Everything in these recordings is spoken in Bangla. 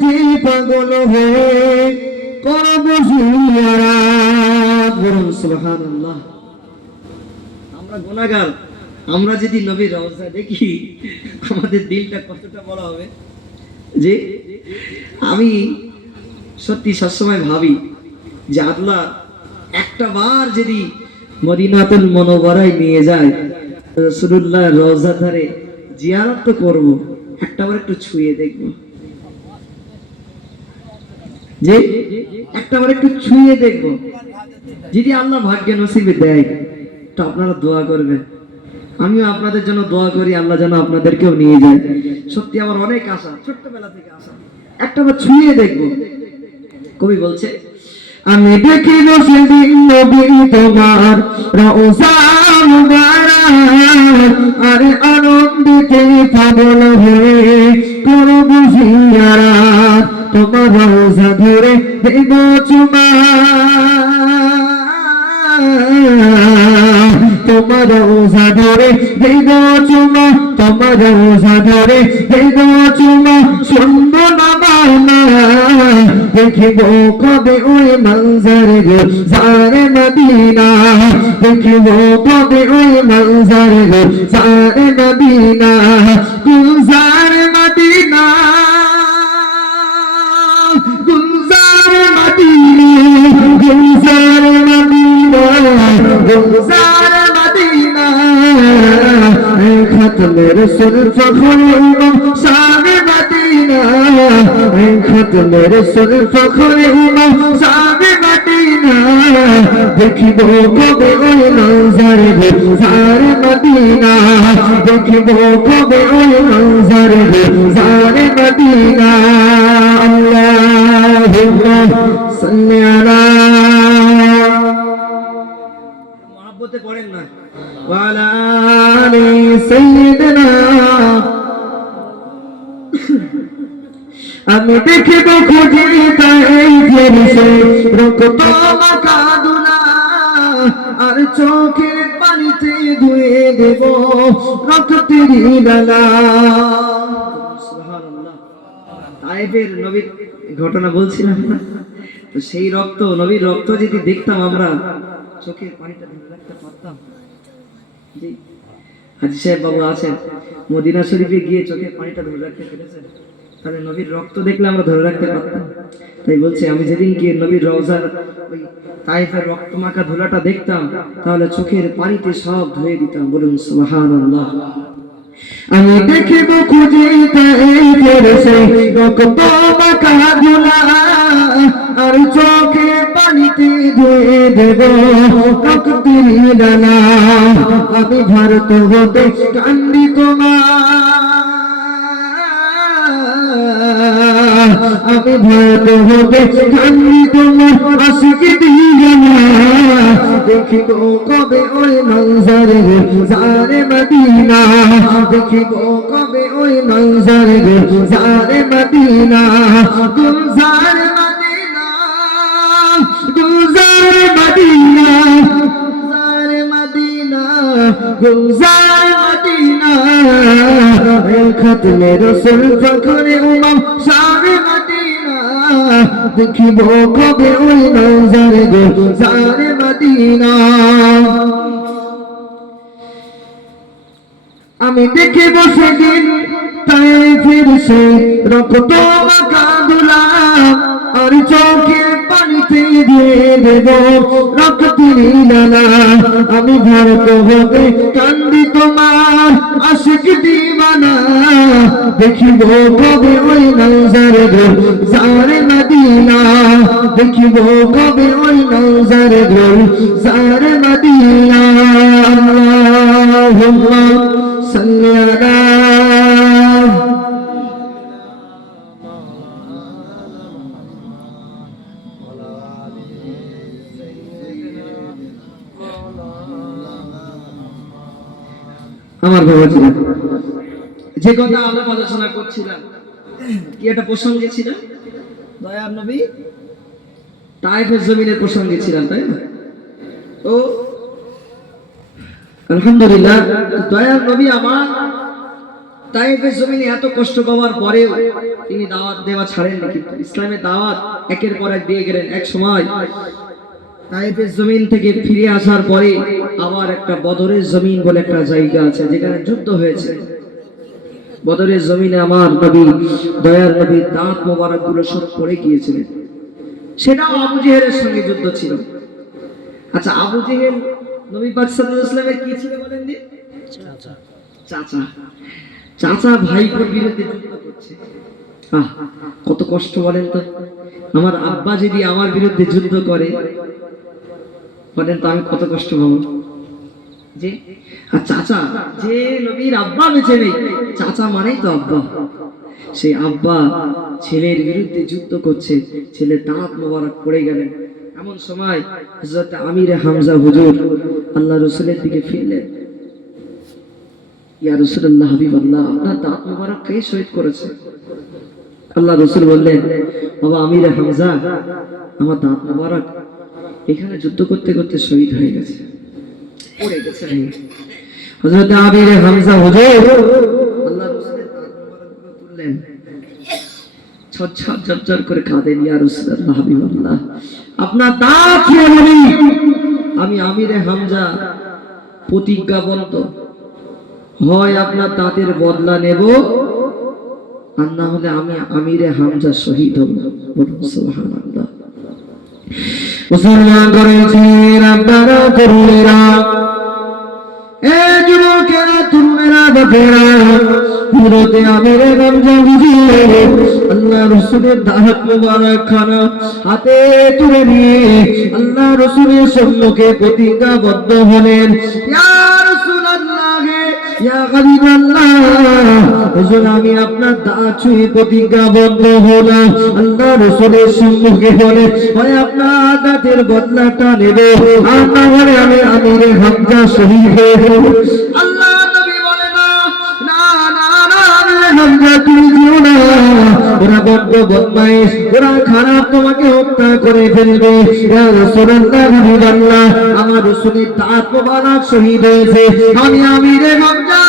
দিতে পাগল হয়ে করব জিয়ারত। বলুন সুবহানাল্লাহ। আমরা গুনাহগার, আমরা যদি নবীর রওজা দেখি আমাদের দিলটা কতটা বড় হবে। যে আমি সত্যি সবসময় ভাবি যে আল্লাহ একটা বার যদি মদিনাতুল মুনাওয়ারায় নিয়ে যায়, রাসূলুল্লাহ রওজা ধারে জিয়ারত তো করব, একটাবার একটু ছুঁয়ে দেখব। যে একটাবার একটু ছুঁয়ে দেখব, যদি আল্লাহ ভাগ্যে নসিবে দেয় তো আপনারা দোয়া করবেন, আমিও আপনাদের জন্য দোয়া করি আল্লাহ যেন আপনাদেরকেও নিয়ে যায়। সত্যি আমার অনেক আশা, ছোট্টবেলা থেকে আশা, একটাবার ছুঁয়ে দেখব। কবি বলছে, আমি দেখিব সেদিন নবী তোমার রওজা মুবারক, আরে আনন্দিতে পাগল হয়ে করব জিয়ারত, তোমার রওজা ধরে দেব চুমা, তোমার রওজা ধরে দেব চুমা, তোমার রওজা ধরে দেব চুমা, শুনবো না বানা দেখিব কবে ওই মঞ্জর গুলজারে মদিনা, দেখিব কবে ওই মঞ্জর গুলজারে মদিনা, গুলজারে মদিনা, গুলজারে মদিনা, গুলজারে মদিনা, গুলজারে মদিনা, খতমে রসুল ফখরে ইমাম শাহে মদিনা, খতমে রসুল ফখরে ইমাম শাহে মদিনা, দেখিব কবে ওই মঞ্জর গুলজারে মদিনা, দেখিব কবে ওই মঞ্জর গুলজারে মদিনা। আল্লাহুম্মা সাল্লি আলা মুহাব্বতে পড়েন না, ওয়া আলা আলি সাইয়্যিদিনা। আমি দেখিব খুঁজে তাই ফেরেশে রক্ত মাখা দুলা, আর চোখের পানিতে ধুয়ে দেব রক্তের ডালা। সুবহানাল্লাহ। তায়েফের নবীর ঘটনা বলছিলাম না, তো সেই রক্ত, নবীর রক্ত যদি দেখতাম আমরা চোখের পানিটা ধরে রাখতে পারতাম। জি হাজী সাহেব বাবু আছেন, মদিনা শরীফে গিয়ে চোখের পানিটা ধরে রাখতে পেরেছেন, তাহলে নবীর রক্ত দেখলে আমরা ধরে রাখতে পারতাম। তাই বলছে আমি যেদিন গিয়ে নবীর রওজার ওই তায়েফের রক্ত মাখা ধুলাটা দেখতাম, তাহলে চোখের পানিতে সব ধুয়ে দিতাম। বলুন সুবহানাল্লাহ। আমি দেখিব খুঁজে তায়েফের সেই রক্ত মাখা ধুলা, আর চোখের পানিতে ধুয়ে দেব রক্তের ডালা। আমি ভারত হতে কান্দি তোমার, আমি ভারত হতে কান্দি তোমার আশিকি দিওয়ানা, দেখিব কবে ওই মঞ্জর গুলজারে মদিনা, দেখিব কবে ওই মঞ্জর গুলজারে মদিনা, গুলজারে মদিনা, গুলজারে মদিনা, গুলজারে মদিনা, গুলজারে মদিনা, খতমে রসুল ফখরে ইমাম শাহে মদিনা, দেখিব কবে ওই মঞ্জর গুলজারে মদিনা। আমি দেখিব সেদিন তায়েফের সেই রক্ত মাখা দুলা, আর চোখের পানিতে ধুয়ে দেব রক্তের ডালা। আমি ভারত হতে কান্দি তোমার আশিক দিওয়ানা, দেখিব কবে ওই মঞ্জর গুলজারে মদিনা, দেখিব কবে ওই মঞ্জর গুলজারে মদিনা। আল্লাহুম্মা সাল্লি আলা আমার বাবা ছিলেন, যে কথা আলাপ আলোচনা করছিলাম কি একটা প্রসঙ্গে ছিল, দয়ার নবী তায়েফের জমিনের প্রসঙ্গে ছিলাম, তাই না? তো আলহামদুলিল্লাহ দয়ার নবী আমার তায়েফের জমিনে এত কষ্ট পাওয়ার পরেও তিনি দাওয়াত দেওয়া ছাড়েননি, কিন্তু ইসলামের দাওয়াত একের পর এক দিয়ে গেলেন। এক সময় তায়েফের জমিন থেকে ফিরে আসার পরে আবার একটা বদরের জমিন বলে একটা জায়গা আছে, যেখানে যুদ্ধ হয়েছে। বদরের জমিনে আমার নবী, দয়ার নবী দাঁত মোবারক গুলো সব পড়ে গিয়েছিলেন। সেটাও আবু জেহেলের সঙ্গে যুদ্ধ ছিল। আচ্ছা, আবু জেহেল নবী পাক সাল্লাল্লাহু আলাইহি ওয়াসাল্লামের কি ছিল বলেন দি? চাচা। চাচা ভাইপোর বিরুদ্ধে যুদ্ধ করছে। কত কষ্ট বলেন তো। আমার আব্বা যদি আমার বিরুদ্ধে যুদ্ধ করে, বলেন তো আমি কত কষ্ট পাবো। যে আর চাচা, যে নবীর আব্বা বেঁচে নেই, চাচা মানেই তো আব্বা। সেই আব্বা ছেলের বিরুদ্ধে যুদ্ধ করছে, ছেলে দাঁত মোবারক পড়ে গেলেন। এমন সময় হযরত আমির হামজা হুজুর আল্লাহ রাসূলের দিকে ফিরলেন। ইয়া রাসূলুল্লাহ, হাবিবাল্লাহ, আপনার দাঁত মোবারক কে শহীদ করেছে? আল্লাহ রাসূল বললেন, বাবা আমির হামজা, আমার দাঁত মোবারক এখানে যুদ্ধ করতে করতে শহীদ হয়ে গেছে, পড়ে গেছে। হযরত আমির হামজা হুজুর আল্লাহ রাসূলের দাঁত মোবারক গুলো তুললেন, ছটছট ঝরঝর করে কাঁদেন। ইয়া রাসূলুল্লাহ, হাবিবাল্লাহ, আপনার দাঁত খেয়ে বলি, আমি আমির হামজা প্রতিজ্ঞাবদ্ধ, হয় আপনার দাঁতের বদলা নেব, আর না হলে আমি আমির হামজা শহীদ হব। সুবহানাল্লাহ। মুসলমান করেছেন আপনারা তরুণেরা, এ যুবকেরা, তরুণেরা, বাপেরা, পুরোতে আমির হামজা হুজুর আল্লাহ রাসূলের দাঁত মোবারক খানা হাতে তুলে নিয়ে আল্লাহ রাসূলের সম্মুখে প্রতিজ্ঞাবদ্ধ হলেন। ইয়া রাসূলুল্লাহ, ইয়া হাবিবাল্লাহ, হুজুর আমি আপনার দাঁত ছুঁয়ে প্রতিজ্ঞাবদ্ধ হলাম, আল্লাহ রাসূলের সম্মুখে হলে হয় আপনার দাঁতের বদলাটা নেব, আর না হলে আমি আমির হামজা শহীদ হয়ে যাব। আল্লাহ নবী বলে, না না না না, আমির হামজা তুমি যেও না, ওরা বড্ড বদমাইশ, ওরা খারাপ, তোমাকে হত্যা করে ফেলবে। ইয়া রাসূলুল্লাহ, হাবিবাল্লাহ, আমার রাসূলের দাঁত মোবারক শহীদ হয়েছে, আমি আমির হামজা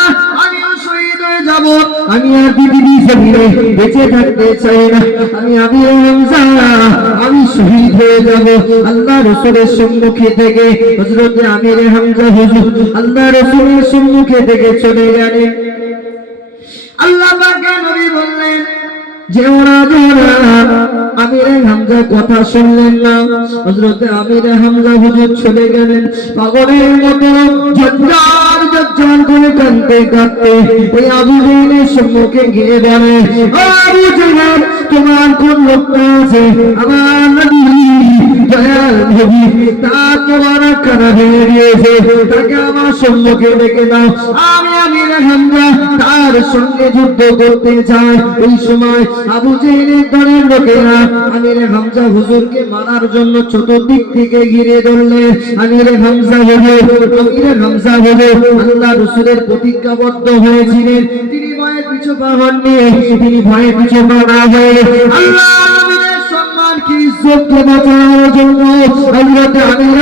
আমিও শহীদ হয়ে যাব, আমি আর পৃথিবী জমিনে বেঁচে থাকতে চাই না, আমি আমির হামজা আমি শহীদ হয়ে যাব। আল্লাহ রাসূলের সম্মুখে থেকে হযরত আমির হামজা হুজুর আল্লাহ রাসূলের সম্মুখে থেকে চলে গেলেন। আল্লাহ পাকের নবী বললেন যে ওরা আমির হামজা কথা শুনলেন না। হযরত আমির হামজা হুজুর চলে গেলেন, পাগলের মতো ঝরঝর ঝরঝর করে কাঁদতে কাঁদতে ওই আবু জেহেলের সম্মুখে গিয়ে বলে, ও আবু জেহেল, তোমার কোন লোকটা আছে? আমার নবী দয়াল নবী তার মোবারক কানা ভেঙে দিয়েছে, তাকে আমার সম্মুখে ডেকে দাও, আমি আমির হামজা তার সঙ্গে যুদ্ধ করতে চাই। ওই সময় আবু জেহেলের দলের লোকেরা আমির হামজা হুজুরকে মারার জন্য চতুর্দিক থেকে ঘিরে ধরলেন। আমির হামজা হুজুর আল্লাহ রাসূলের প্রতিজ্ঞাবদ্ধ হয়েছিলেন, তিনি ভয়ে পিছু পা হননি, তিনি ভয়ে পিছু পা না হয়ে আল্লাহ নবীর সম্মানকে ইজ্জতকে বাঁচানোর জন্য হযরত আমির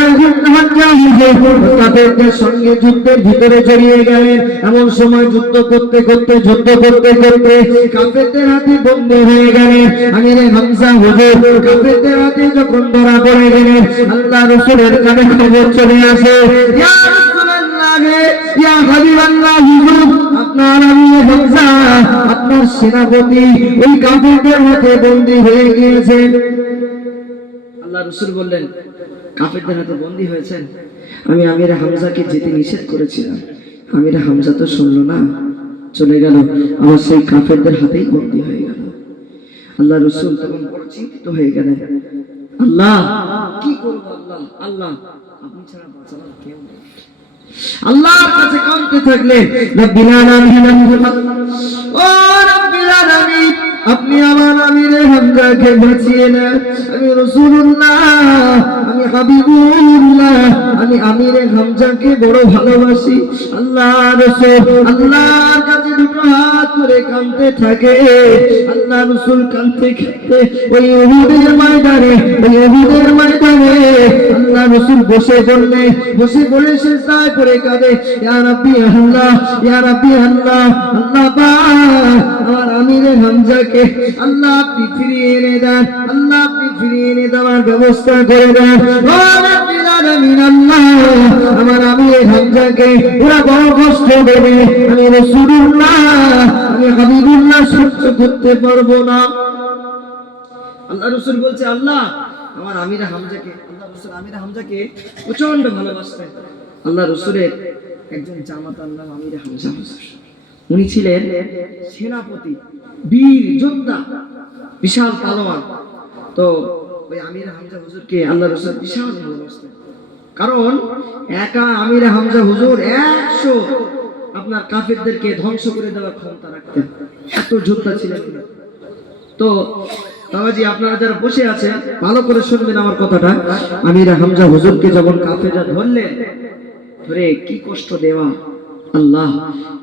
হামজা হুজুর কাফেরদের সঙ্গে যুদ্ধের ভিতরে জড়িয়ে গেলেন। এমন সময় যুদ্ধ করতে করতে কাফেরদের হাতে বন্দী হয়ে গেলেন। আমির হামজা হুজুর কাফেরদের হাতে যখন ধরা পড়ে গেলেন, আল্লাহ রাসূলের কানে খবর চলে আসে, ইয়া রাসূলুল্লাহ, ইয়া হাবিবাল্লাহ, হুজুর আপনার আমির হামজা, আপনার সেনাপতি ওই কাফেরদের হাতে বন্দী হয়ে গিয়েছেন। আল্লাহ রাসূল বললেন, কাফেরদের হাতে বন্দী হয়েছেন? আমি আমির হামজাকে যেতে নিষেধ করেছিলাম, আমির হামজা তো শুনলো না, চলে গেল, আমার সেই কাফেরদের হাতেই বন্দী হয়ে গেল। আল্লাহ রাসূল তখন বড় চিন্তিত হয়ে গেলেন, আল্লাহ কি করব? আল্লাহ আল্লাহ আপনি ছাড়া বাঁচানোর কেউ নেই। আল্লাহর কাছে কাঁদতে থাকলেন, রব্বিল আলামিন, ও রব্বিল আলামিন, আপনি আমার আমির হামজা হামজাকে বাঁচিয়ে না। আমি রাসূলুল্লাহ, আমি হাবিবুল্লাহ, আমি আমিরে হামজাকে বড় ভালোবাসি। আল্লাহ রাসূল আল্লাহর কাছে দুটো হাত করে কাঁদতে থাকে। আল্লাহ রাসূল কাঁদতে কাঁদতে ওই উহুদের ময়দানে আল্লাহ রাসূল বসে বলে সিজদায় পড়ে কাঁদে, ইয়া রাব্বি আল্লাহ, ইয়া রাব্বি আল্লাহ, আল্লাহ পাক আমার আমিরে হামজাকে আল্লাহ আপনি ফিরিয়ে এনে দেন, আল্লাহ আপনি ফিরিয়ে এনে দেওয়ার ব্যবস্থা করে দেন। ও রাব্বিল আলামিন, আল্লাহ আমার আমিরে হামজাকে ওরা বড় কষ্ট দেবে, আমি রাসূলুল্লাহ, আমি হাবিবুল্লাহ সহ্য করতে পারবো না। আল্লাহ রাসূল বলছে, আল্লাহ আমার আমিরে হামজাকে, আল্লাহ রাসূল আমিরে হামজাকে প্রচন্ড ভালোবাসতেন। আল্লাহ রাসূলের একজন জামাতার নাম আমিরে হামজা হুজুর। উনি ছিলেন সেনাপতি, বীর যোদ্ধা, বিশাল পালোয়ান। তো ওই আমিরে হামজা হুজুরকে আল্লাহ রাসূল বিশাল ভালোবাসতেন। কারণ একা আমিরে হামজা হুজুর 100 আপনার কাফেরদেরকে ধ্বংস করে দেওয়ার ক্ষমতা রাখতেন, এত যোদ্ধা ছিলেন। তো বাবাজি, আপনারা যারা বসে আছেন ভালো করে শুনবেন আমার কথাটা। আমিরে হামজা হুজুরকে যখন কাফেররা ধরে কি কষ্ট দেওয়া, আল্লাহ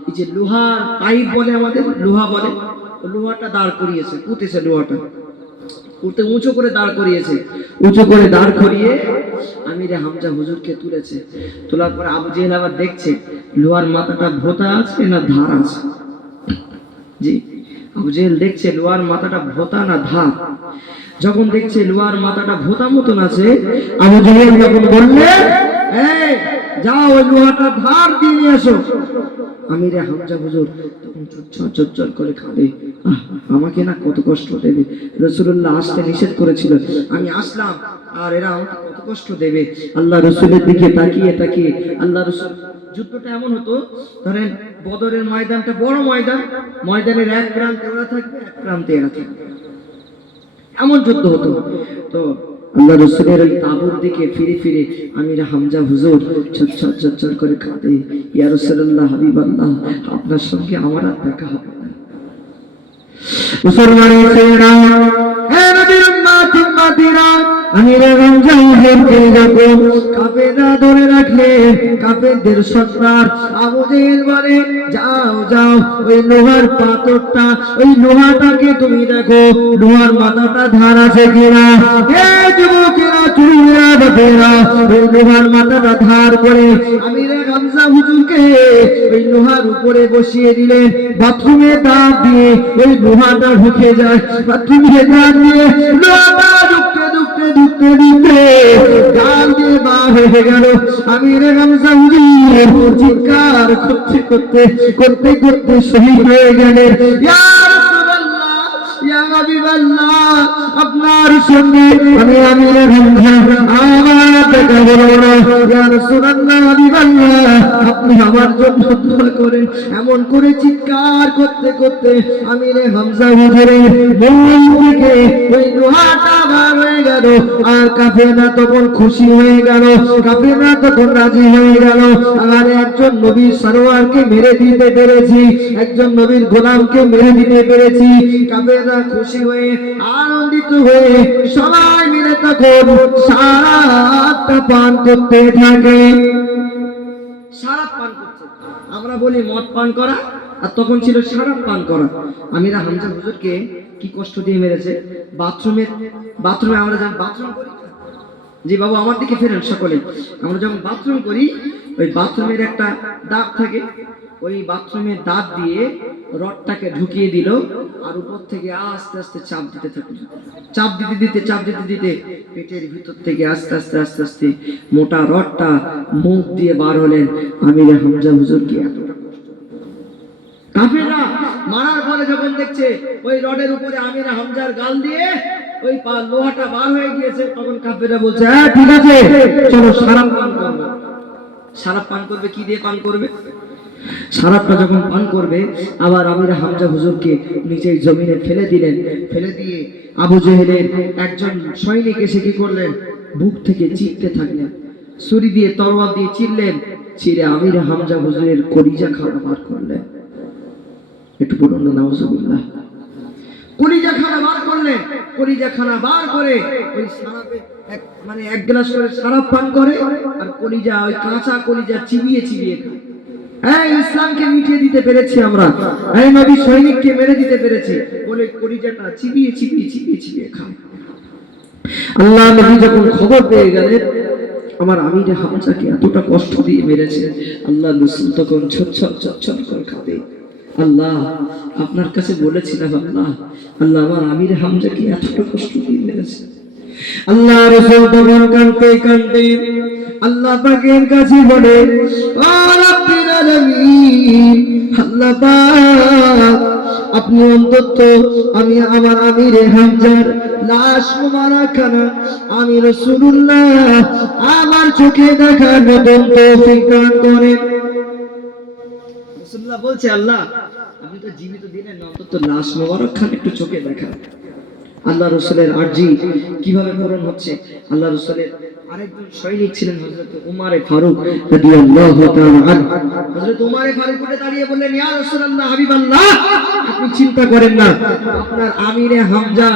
এই যে লোহার পাইপ বলে, আমাদের লোহা বলে, লোহাটা দাঁড় করিয়েছে, পুঁতেছে লোহাটা, পুঁতে উঁচু করে দাঁড় করিয়ে আমিরে হামজা হুজুরকে তুলেছে। তোলার পরে আবু জেহেল আবার দেখছে লোহার মাথাটা ভোঁতা আছে না ধার আছে। জি, আবু জেহেল দেখছে লোহার মাথাটা ভোঁতা না ধার। যখন দেখছে লোহার মাথাটা ভোঁতা মতন আছে, আবু জেহেল যখন বললে, এই যাও ওই লোহাটা ধার দিয়ে নিয়ে আসো। আমিরে হামজা হুজুর তখন চচ্চর করে কাঁদে, আমাকে না কত কষ্ট দেবে, রাসূলুল্লাহ আসতে নিষেধ করেছিল, আমি আসলাম আর এরা আমাকে কত কষ্ট দেবে। আল্লাহ রাসূলের দিকে তাকিয়ে আল্লাহ রাসূল, যুদ্ধটা এমন হতো, ধরেন বদরের ময়দানটা বড় ময়দান, ময়দানের এক প্রান্তে ওরা থাকবে, এক প্রান্তে এরা থাকবে, এমন যুদ্ধ হতো। তো আল্লাহ রাসূলের ওই তাঁবুর দিকে ফিরে আমিরে হামজা হুজুর চচ্চর করে কাঁদে, ইয়া রাসূলুল্লাহ, হাবিবাল্লাহ, আপনার সঙ্গে আমার আর দেখা হবে না। মুসলমানের ছেলেরা, হে নবীর উম্মতিরা, আমিরে হামজা হুজুরকে যখন কাফেররা ধরে রাখলে, কাফেরদের সর্দার আবু জেহেল বলে, যাও ওই লোহার পাথরটা, ওই লোহাটাকে তুমি দেখো লোহার মাথাটা ধার আছে কিনা। হে যুবকেরা, চুরিরা, বাপেরা, ওই লোহার মাথাটা ধার করে আমিরে হামজা হুজুরকে ওই লোহার উপরে বসিয়ে দিলেন। বাথরুমে দাঁত দিয়ে ওই লোহাটা ঢুকে যায়, বাথরুমে দাঁত দিয়ে লোহাটা ঢুকতে গাল দিয়ে বার হয়ে গেল। আমিরে হামজা হুজুর চিৎকার করতে শহীদ হয়ে গেলেন। ইয়া রাসূলুল্লাহ, ইয়া হাবিবাল্লাহ, আপনার সঙ্গে আমি আমিরে হামজা আমার দেখা হলো না। ইয়া রাসূলুল্লাহ, হাবিবাল্লাহ, আপনি আমার জন্য দোয়া করেন। এমন করে চিৎকার করতে আমিরে হামজা হুজুরের মন থেকে ওই লোহাটা বার হয়ে গেল। আর কাফেররা তখন খুশি হয়ে গেল, কাফেররা তখন রাজি হয়ে গেল। আর একজন নবীর সরোয়ারকে মেরে দিতে পেরেছি, একজন নবীর গোলামকে মেরে দিতে পেরেছি। কাফেররা খুশি হয়ে আনন্দিত হয়ে সবাই মিলে তখন সারাটা পান করতে থাকে। সারাপ পান করছে, আমরা বলি মদ পান করা, আর তখন ছিল সারাপ পান করা। আমিরা হামজা হুজুরকে কি কষ্ট দিয়ে মেরেছে। বাথরুমে আমরা যখন বাথরুম করি, জি বাবু আমার দিকে ফেরেন সকলে, আমরা যখন বাথরুম করি ওই বাথরুমের একটা দাঁত থাকে, ওই বাথরুমের দাঁত দিয়ে রডটাকে ঢুকিয়ে দিল, আর উপর থেকে আস্তে আস্তে চাপ দিতে থাকলো, চাপ দিতে পেটের ভিতর থেকে আস্তে আস্তে মোটা রডটা মুখ দিয়ে বার হলেন। আমিরে হামজা হুজুরকে এতটা কষ্ট, কাফেররা মারার পরে যখন দেখছে ওই রডের উপরে আমিরে হামজার গাল দিয়ে ওই লোহাটা বার হয়ে গিয়েছে, তখন কাফেররা বলছে, হ্যাঁ ঠিক আছে, চলো সারাপ পান করবে। সারাপ পান করবে, কি দিয়ে পান করবে? সারাপটা যখন পান করবে, আবার আমিরে হামজা হুজুরকে নিচে জমিনে ফেলে দিলেন। ফেলে দিয়ে আবু জেহেলের একজন সৈনিক এসে কি করলেন, বুক থেকে চিরতে থাকলেন, ছুরি দিয়ে তরোয়াল দিয়ে চিরলেন, চিরে আমিরে হামজা হুজুরের কলিজা খাওয়া বার করলেন। একটু বলুন না নাউজুবিল্লাহ। কলিজাখানা বার করলেন, কলিজাখানা বার করে ওই সারাপে এক গ্লাস করে সারাপ পান করে, আর কলিজা ওই কাঁচা কলিজা চিবিয়ে চিবিয়ে খায়। হ্যাঁ, ইসলামকে মিটিয়ে দিতে পেরেছি আমরা, এই নবী সৈনিককে মেরে দিতে পেরেছি বলে কলিজাটা চিবিয়ে চিবিয়ে চিবিয়ে চিবিয়ে খায়। আল্লাহ নবী যখন খবর পেয়ে গেলেন আমার আমির হামজাকে এতটা কষ্ট দিয়ে মেরেছে, আল্লাহ রাসূল তখন ছটছট করে কাঁদে। আল্লাহ, আপনার কাছে বলেছিলাম আল্লাহ, আল্লাহ আমার আমির হামজাকে এতটা কষ্ট দিয়ে মেরেছে। আল্লাহ রাসূল তখন কাঁদতে কাঁদতে আল্লাহ পাকের কাছে বলে, ও রাব্বিল আলামিন, আল্লাহ পাক আপনি অন্তত আমি আমার আমির হামজার লাশ মোবারকখানা আমি রাসূলুল্লাহ আমার চোখে দেখার মতন তৌফিক দান করেন। রাসূলুল্লাহ বলছে, আল্লাহ আপনি তো জীবিত দিলেন না, অন্তত লাশ মোবারকখানা একটু চোখে দেখা। আল্লাহ রাসূলের আরজি কিভাবে পূরণ হচ্ছে? আল্লাহ রাসূলের আরেকজন সৈনিক ছিলেন হযরত উমর ফারুক রাদিয়াল্লাহু তাআলা আনহু। হযরত উমর ফারুক উঠে দাঁড়িয়ে বললেন, ইয়া রাসূলুল্লাহ, হাবিবাল্লাহ, আপনি চিন্তা করেন না, আপনার আমিরে হামজা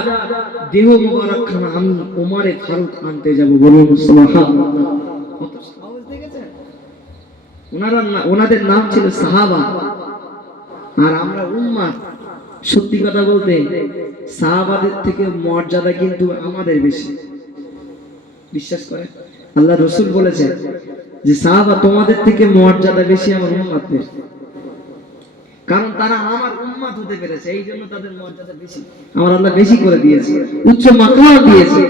দেহ মোবারকখানা আমি উমর ফারুক আনতে যাব। বলুন সুবহানাল্লাহ। কত সাহস দেখেছেন? ওনাদের নাম ছিল সাহাবা, আর আমরা উম্মাহ। সত্যি কথা বলতে সাহাবাদের থেকে মর্যাদা কিন্তু আমাদের বেশি। বিশ্বাস করেন, আল্লাহ রাসূল বলেছেন যে সাহাবা তোমাদের থেকে মর্যাদা বেশি আমার উম্মতের, কারণ তারা আমার উম্মত হতে পেরেছে, এই জন্য তাদের মর্যাদা বেশি, আমার আল্লাহ বেশি করে দিয়েছে, উচ্চ মাকাম দিয়েছে।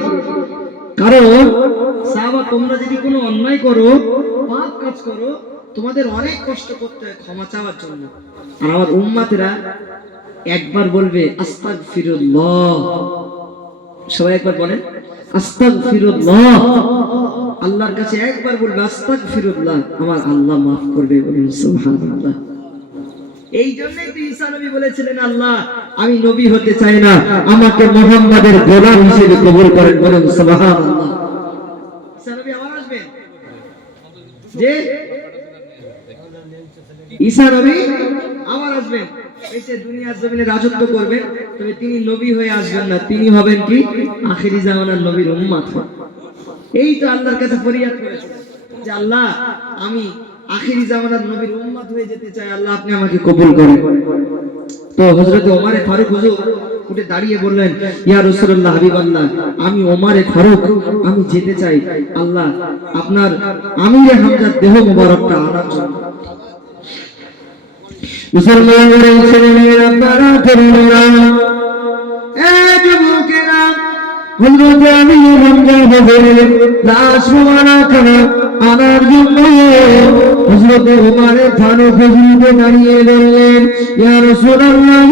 কারণ সাহাবা তোমরা যদি কোনো অন্যায় করো, পাপ কাজ করো, তোমাদের অনেক কষ্ট করতে হয় ক্ষমা চাওয়ার জন্য, আর আমার উম্মতেরা একবার বলবে আস্তাগফিরুল্লাহ। সবাই একবার বলেন আস্তাগফিরুল্লাহ। আল্লাহর কাছে একবার বলবে আস্তাগফিরুল্লাহ, আমার আল্লাহ মাফ করবে। বলুন সুবহানাল্লাহ। এই জন্যই তো ঈসা নবী বলেছিলেন, আল্লাহ আমি নবী হতে চাই না, আমাকে মুহাম্মাদের গোলাম হিসেবে কবুল করেন। বলুন সুবহানাল্লাহ। ঈসা নবী আবার আসবেন, যে ঈসা নবী আবার আসবেন, এসে দুনিয়ার জমিনে রাজত্ব করবেন, তবে তিনি নবী হয়ে আসবেন না, তিনি হবেন কি আখিরি জামানার নবীর উম্মত। এই তো আল্লাহর কাছে ফরিয়াদ করেছেন যে আল্লাহ আমি আখিরি জামানার নবীর উম্মত হয়ে যেতে চাই, আল্লাহ আপনি আমাকে কবুল করেন। তো হযরত ওমর ফারুক হুজুর উঠে দাঁড়িয়ে বললেন, ইয়া রাসূলুল্লাহ, হাবিবাল্লাহ, আমি ওমর ফারুক আমি যেতে চাই, আল্লাহ আপনার আমিরে হামজার দেহ মোবারকটা আনার জন্য। মুসলমানদের ছেলেমেয়েরা, তারা তরুণেরা, যুবকেরা, হযরত আমির হামজা হুজুরের লাশ মোবারকখানা আনার জন্য হযরত ওমর ফারুক হুজুর দাঁড়িয়ে বললেন, ইয়া রাসূলুল্লাহ,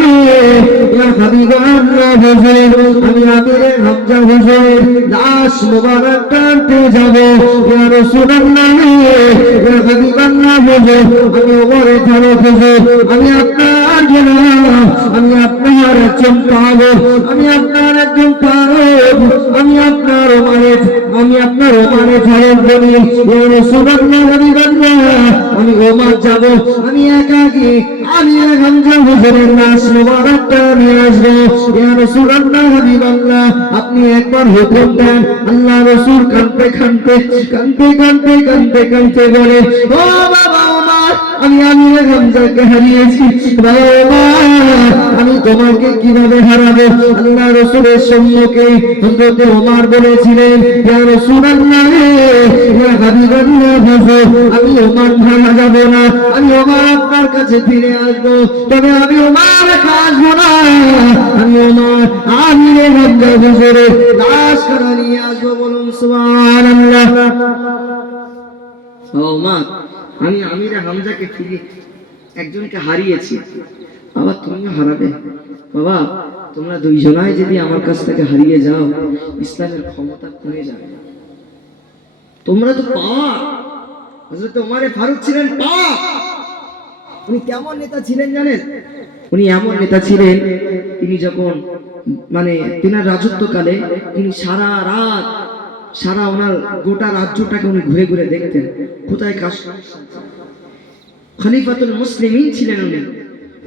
ইয়া হাবিবাল্লাহ হুজুর, আমি আমির হামজা হুজুরের লাশ মোবারকটা আনতে যাব। ইয়া রাসূলুল্লাহ, ইয়া হাবিবাল্লাহ হুজুর, আমি ওমর ফারুক হুজুর, আমি আপনার জনাব, আমি আপনার একজন পাগল, আমি আপনার একজন পাগল, আমি আপনার ওমর ফারুক বলি, ইয়া রাসূলুল্লাহ, হাবিবাল্লাহ, আমি ওমর যাব, আমি একাকী আমির হামজা হুজুরের লাশ মোবারকটা নিয়ে আসবো। ইয়া রাসূলুল্লাহ, হাবিবাল্লাহ, আপনি একবার হুকুম দেন। আল্লাহ রাসূল কাঁদতে বলে, ও বাবা ওমর, আমি আমির হামজাকে হারিয়েছি, বাবা আমি তোমাকে কিভাবে হারাবো? আল্লাহ রাসূলের সম্মুখে হযরত ওমর বলেছিলেন, ইয়া রাসূলুল্লাহ, ইয়া হাবিবাল্লাহ হুজুর, আমি ওমর মারা যাব না, আমি ওমর আপনার কাছে ফিরে আসবো, তবে আমি ওমর আসবো না, আমি ওমর আমির হামজা হুজুরের লাশ খানা নিয়ে আসবো। বলুন সুবহানাল্লাহ। ওমর, আমি আমির হামজাকে ফিরে একজনকে হারিয়েছি, বাবা তুমিও হারাবে। বাবা তোমরা দুইজনাই যদি আমার কাছ থেকে হারিয়ে যাও, ইসলামের ক্ষমতা কমে যাবে। তোমরা তো পাক। হযরত ওমর ফারুক ছিলেন পাক। উনি কেমন নেতা ছিলেন জানেন? উনি এমন নেতা ছিলেন, তিনি যখন তিনার রাজত্বকালে তিনি সারা ওনার গোটা রাজ্যটাকে উনি ঘুরে ঘুরে দেখতেন, কোথায় কাজ। খলিফাতুল মুসলিমিন ছিলেন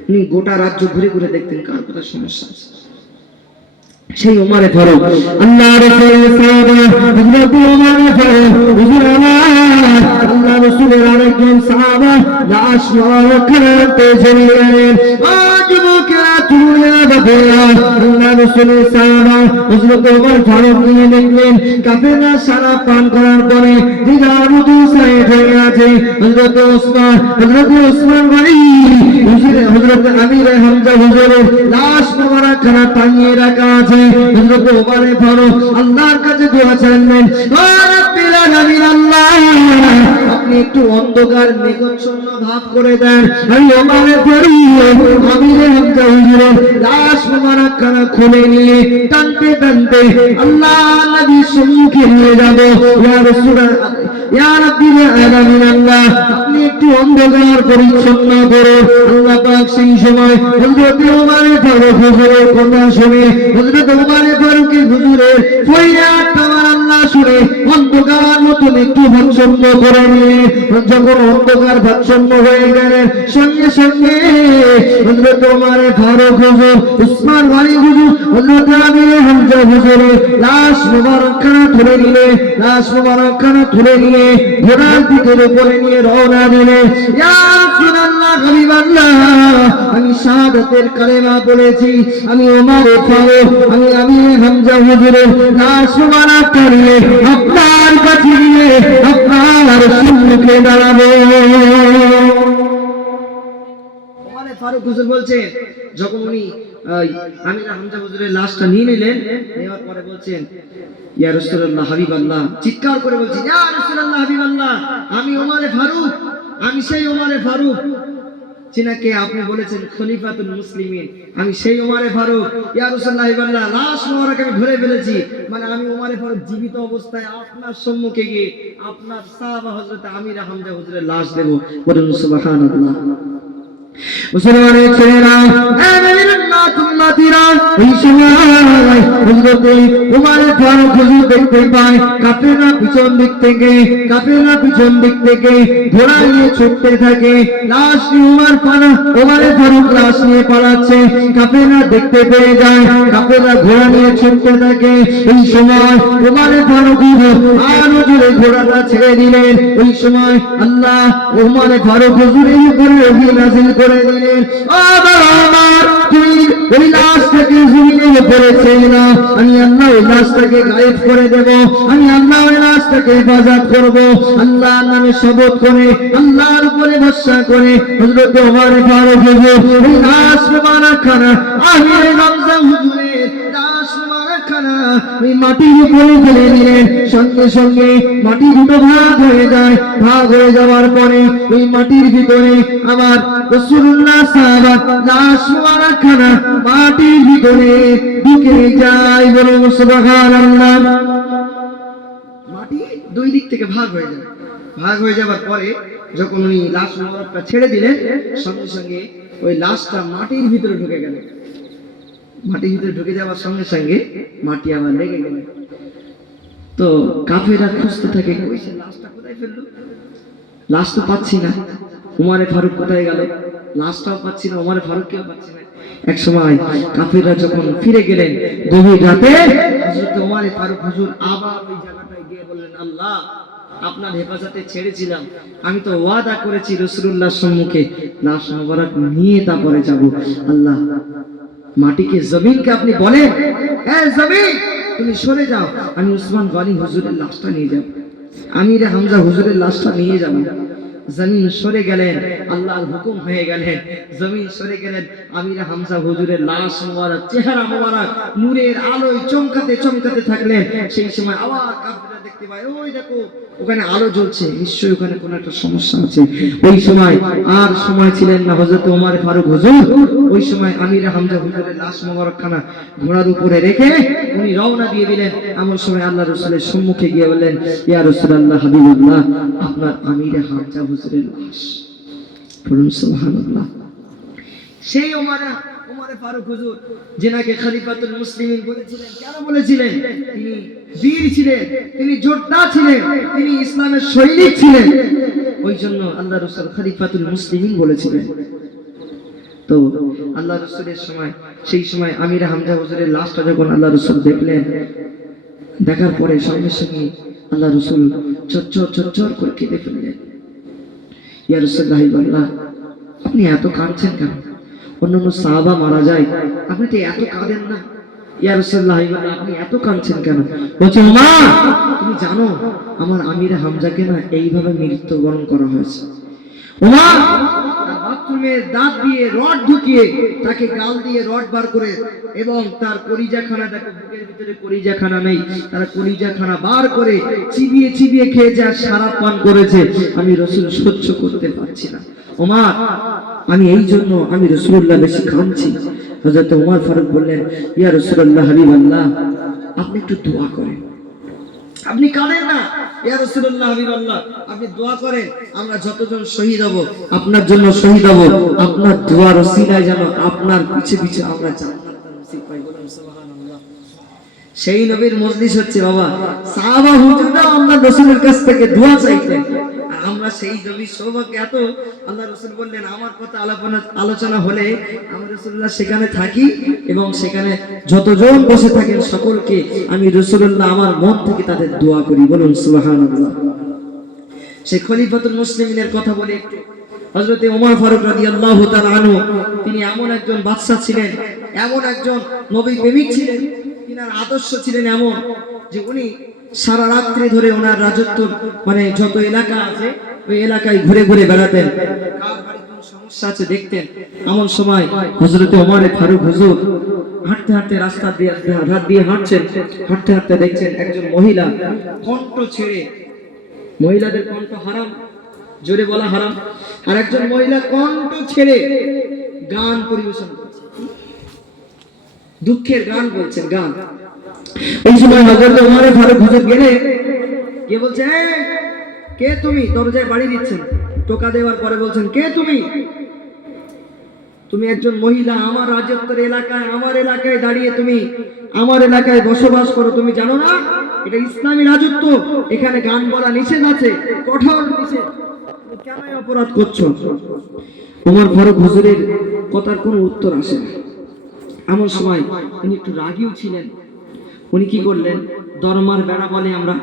উনি গোটা রাজ্য ঘুরে ঘুরে দেখতেন কার কোথায় সমস্যা আছে। সেই ওমরে ফারুক আল্লাহ রাসূলের সাহাবা হযরত ওমরে ফারুক হুজুর আমার আল্লাহ রাসূলের আরেকজন সাহাবা লাশ ওখানে চলে গেলেন। যুবকেরা তুলে বাবা আল্লাহ রাসূলের সাহাবা হযরত ওমর ফারুক নিয়ে দেখলেন কাফেররা সারা পান করার পরে দিদারুদু সাইড হয়ে আছে। হযরত ওসমান ভাই হযরত আমির হামজা হুজুরের লাশ মোবারকখানা টাঙিয়ে রাখা আছে। হযরত ওমরে ফারুক আল্লাহর কাছে দোয়া চাইলেন, ও রব্বিল আলামিন আল্লাহ আপনি একটু অন্ধকার মেঘাচ্ছন্ন ভাব করে দেন, আমি ওমরে ফারুক আমির হামজা হুজুরের লাশ মোবারকখানা খুলে নিয়ে টানতে টানতে আল্লাহ নবীর সম্মুখে নিয়ে যাব। ইয়া রাসূলুল্লাহ ইয়া রাব্বিল আলামিন আল্লাহ আপনি একটু অন্ধকার পরিচ্ছন্ন করুন। আল্লাহ পাক সেই সময় হযরত ওমরে ফারুক হুজুরের কথা শুনে হযরত ওমরে ফারুক হুজুরের ফরিয়াদ আমার আল্লাহ শুনে অন্ধকার মতন একটু ভৎসন্ন করে নিয়ে যখন অন্ধকার ভৎসন্ন হয়ে গেলেন সঙ্গে সঙ্গে হযরত ওমরে ফারুক হুজুর উসমান গনি হুজুর হযরত আমির হামজা হুজুরের লাশ মোবারকখানা তুলে নিয়ে ঘোড়ার পিঠের উপরে নিয়ে রওনা দিলেন। ইয়া রাসূলুল্লাহ হাবিবাল্লাহ আমি শাহাদাতের কালেমা বলেছি, আমি ওমরে ফারুক আমি আমির হামজা হুজুরের লাশ মোবারক নিয়ে আপনার কাছে নিয়ে আপনার সম্মুখে দাঁড়াবো। ওমরে ফারুক হুজুর বলছেন যখন উনি আমির হামজা হুজুরের লাশটা নিয়ে নিলেন, নেওয়ার পরে বলছেন ইয়া রাসূলুল্লাহ হাবিবাল্লাহ চিৎকার করে বলছেন ইয়া রাসূলুল্লাহ হাবিবাল্লাহ আমি ওমরে ফারুক, আমি সেই ওমরে ফারুক যিনাকে আপনি বলেছেন খলিফাতুল মুসলিমিন, আমি সেই ওমরে ফারুক। ইয়া রাসূলুল্লাহ হাবিবাল্লাহ লাশ মোবারক আমি ধরে ফেলেছি, মানে আমি ওমরে ফারুক জীবিত অবস্থায় আপনার সম্মুখে গিয়ে আপনার সাহাবা হযরত আমির হামজা হুজুরের লাশ দেব। বলুন সুবহানাল্লাহ। মুসলমানের ছেলেরা এই সময় হযরত ওমরে ফারুক হুজুর দেখতে পায় কাফেররা পিছন দিক থেকে ঘোড়া নিয়ে ছুটতে থাকে, লাশ নিয়ে ওমরে ফারুক লাশ নিয়ে পালাচ্ছে। কাফেররা দেখতে পেয়ে যায়, কাফেররা ঘোড়া নিয়ে ছুটতে থাকে। এই সময় ওমরে ফারুক আর হুজুরের ঘোড়াটা ছেড়ে দিলেন। ওই সময় আল্লাহ ওমরে ফারুক হুজুরের উপরে ওহী নাযিল করে দিলেন, ও বাবা আমার তুমি ওই লাশটাকে জমিনে পড়েছে না, আমি আল্লাহ ওই লাশটাকে গায়েব করে দেব, আমি আল্লাহ ওই লাশটাকে হেফাজত করব। আল্লাহর নামে শপথ করে আল্লাহর উপরে ভরসা করে হযরত ওমরে ফারুক হুজুর ওই লাশ মোবারকখানা আমির হামজা হুজুরের লাশ মোবারকখানা ওই মাটির উপরে ফেলে দিলেন। সঙ্গে সঙ্গে মাটি দুটো ভাগ হয়ে যায়, ভাগ হয়ে যাওয়ার পরে ওই মাটির ভিতরে আমার রাসূলুল্লাহ সাহাবা লাশ মোবারকখানা মাটির ভিতরে ঢুকে যায়। বলুন সুবহানাল্লাহ। মাটি দুই দিক থেকে ভাগ হয়ে যায়, ভাগ হয়ে যাবার পরে যখন উনি লাশ মোবারকটা ছেড়ে দিলেন সঙ্গে সঙ্গে ওই লাশটা মাটির ভিতরে ঢুকে গেল। মাটির ভিতরে ঢুকে যাওয়ার সঙ্গে সঙ্গে মাটি আবার লেগে গেল। তো কাফেররা খুঁজতে থাকে কইছে লাশটা কোথায় ফেললো, লাশ তো পাচ্ছি না, ওমরে ফারুক কোথায় গেল, লাশটাও পাচ্ছি না, ওমরে ফারুককেও পাচ্ছি না। এক সময় কাফেররা যখন ফিরে গেলেন গভীর রাতে হযরত ওমরে ফারুক হুজুর আবার ওই জায়গাটায় গিয়ে বললেন, আল্লাহ আপনার হেফাজতে ছেড়েছিলাম, আমি তো ওয়াদা করেছি রাসূলুল্লাহর সম্মুখে লাশ মোবারক নিয়ে তারপরে যাব। আল্লাহ মাটিকে জমিনকে আপনি বলেন, এই জমিন তুমি সরে যাও, আমি উসমান গনি হুজুরের লাশটা নিয়ে যাব, আমির হামজা হুজুরের লাশটা নিয়ে যাব। জমিন সরে গেলেন, আল্লাহর হুকুম হয়ে গেলেন, জমিন সরে গেলেন। আমির হামজা হুজুরের লাশ মোবারক চেহারা মোবারক নূরের আলোয় চমকাতে চমকাতে থাকলেন। সেই সময় আবার কাফেররা দেখতে পায় ওই দেখো ওখানে আলো জ্বলছে, নিশ্চয়ই ওখানে কোনো একটা সমস্যা আছে। ওই সময় আর সময় ছিলেন না হযরত ওমর ফারুক হুজুর, ওই সময় আমির হামজা হুজুরের লাশ মোবারকখানা ঘোড়ার উপরে রেখে উনি রওনা দিয়ে দিলেন। এমন সময় আল্লাহ রাসূলের সম্মুখে গিয়ে বললেন, ইয়া রাসূলুল্লাহ হাবিবাল্লাহ আপনার আমির হামজা হুজুরের লাশ। বলুন সুবহানাল্লাহ। সেই ওমরে ফারুক হুজুর যিনাকে খলিফাতুল মুসলিমিন বলেছিলেন, কেন বলেছিলেন? তিনি বীর ছিলেন, তিনি যোদ্ধা ছিলেন, তিনি ইসলামের সৈনিক ছিলেন, ওই জন্য আল্লাহ রাসূল খলিফাতুল মুসলিমিন বলেছিলেন। তো আল্লাহ রসুলের সময়, সেই সময় আমির হামজা হুজুরের লাশটা যখন আল্লাহ রসুল দেখলেন, দেখার পরে সঙ্গে সঙ্গে আল্লাহ রসুল চচ্চর করে কেঁদে ফেললেন। ইয়া রাসূলুল্লাহ, আপনি এত কাঁদছেন কেন? অন্যান্য সাহাবা মারা যায়, আপনি তো এত কাঁদেন না। ইয়া রাসূলুল্লাহ, আপনি এত কাঁদছেন কেন? বলছেন, মা তুমি জানো আমার আমির হামজাকে না এইভাবে মৃত্যুবরণ করা হয়েছে। ওমা বাথরুমে দাঁত দিয়ে রড ঢুকিয়ে তাকে গাল দিয়ে রড বার করে, এবং তার কলিজাখানা, দেখো বুকের ভিতরে কলিজাখানা নেই, তার কলিজাখানা বার করে চিবিয়ে চিবিয়ে খেয়েছে আর সারা পান করেছে। আমি রাসূল সহ্য করতে পারছি না ওমা, আমি এই জন্য আমি রাসূলুল্লাহ বেশি কাঁদছি। হযরত ওমর ফারুক বললেন, ইয়া রাসূলুল্লাহ হাবিবাল্লাহ, আপনি একটু দোয়া করেন, আপনি কাঁদেন না। ইয়া রাসূলুল্লাহ হাবিবাল্লাহ, আপনি দোয়া করেন, আমরা যতজন শহীদ হব আপনার জন্য শহীদ হব, আপনার দোয়ার ওসিলায় যেন আপনার পিছে পিছে আমরা জান্নাত নসিব পাই। বলুন সুবহানাল্লাহ। সেই নবীর মজলিস হচ্ছে বাবা, সাহাবা হুজুররা আল্লাহ রাসূলের কাছ থেকে দোয়া চাইতেন, আর আমরা সেই নবীর সৌভাগ্য এত, আল্লাহ রাসূল বললেন আমার কথা আলোচনা হলে আমি রাসূলুল্লাহ সেখানে থাকি, এবং সেখানে যতজন বসে থাকেন সকলকে আমি রাসূলুল্লাহ আমার মন থেকে তাদের দোয়া করি। বলুন সুবহানাল্লাহ। সেই খলিফাতুল মুসলিমিনের কথা বলে একটু, হযরত ওমর ফারুক রাদিয়াল্লাহু তাআলা আনহু, তিনি এমন একজন বাদশা ছিলেন, এমন একজন নবী প্রেমিক ছিলেন, তিনার আদর্শ ছিলেন এমন যে উনি সারা রাত্রি ধরে ওনার রাজত্ব, মানে যত এলাকা আছে ওই এলাকায় ঘুরে ঘুরে বেড়াতেন, কার বাড়ি কোন সমস্যা আছে দেখতেন। এমন সময় হযরত ওমর ফারুক হুজুর হাঁটতে হাঁটতে রাস্তা দিয়ে হাঁটছেন, হাঁটতে হাঁটতে দেখছেন একজন মহিলা কণ্ঠ ছেড়ে, মহিলাদের কণ্ঠ হারাম, জোরে বলা হারাম, আর একজন মহিলা কণ্ঠ ছেড়ে গান পরিবেশন করছে, দুঃখের গান বলছেন, গান। ওই সময় হযরত ওমর ফারুক হুজুর গেলে, কে বলছে, কে তুমি? দরজায় বাড়ি দিচ্ছেন, টোকা দেওয়ার পরে বলছেন, কে তুমি? তুমি একজন মহিলা, আমার রাজত্বের এলাকায়, আমার এলাকায় দাঁড়িয়ে তুমি আমার এলাকায় বসবাস করো, তুমি জানো না এটা ইসলামী রাজত্ব, এখানে গান বলা নিষেধ আছে, কঠোর নিষেধ, কেন অপরাধ করছো? ওমর ফারুক হুজুরের কথার কোনো উত্তর আসে না। এমন সময় উনি একটু রাগীও ছিলেন, উনি কি করলেন, দরমার বেড়া বলে আমরা,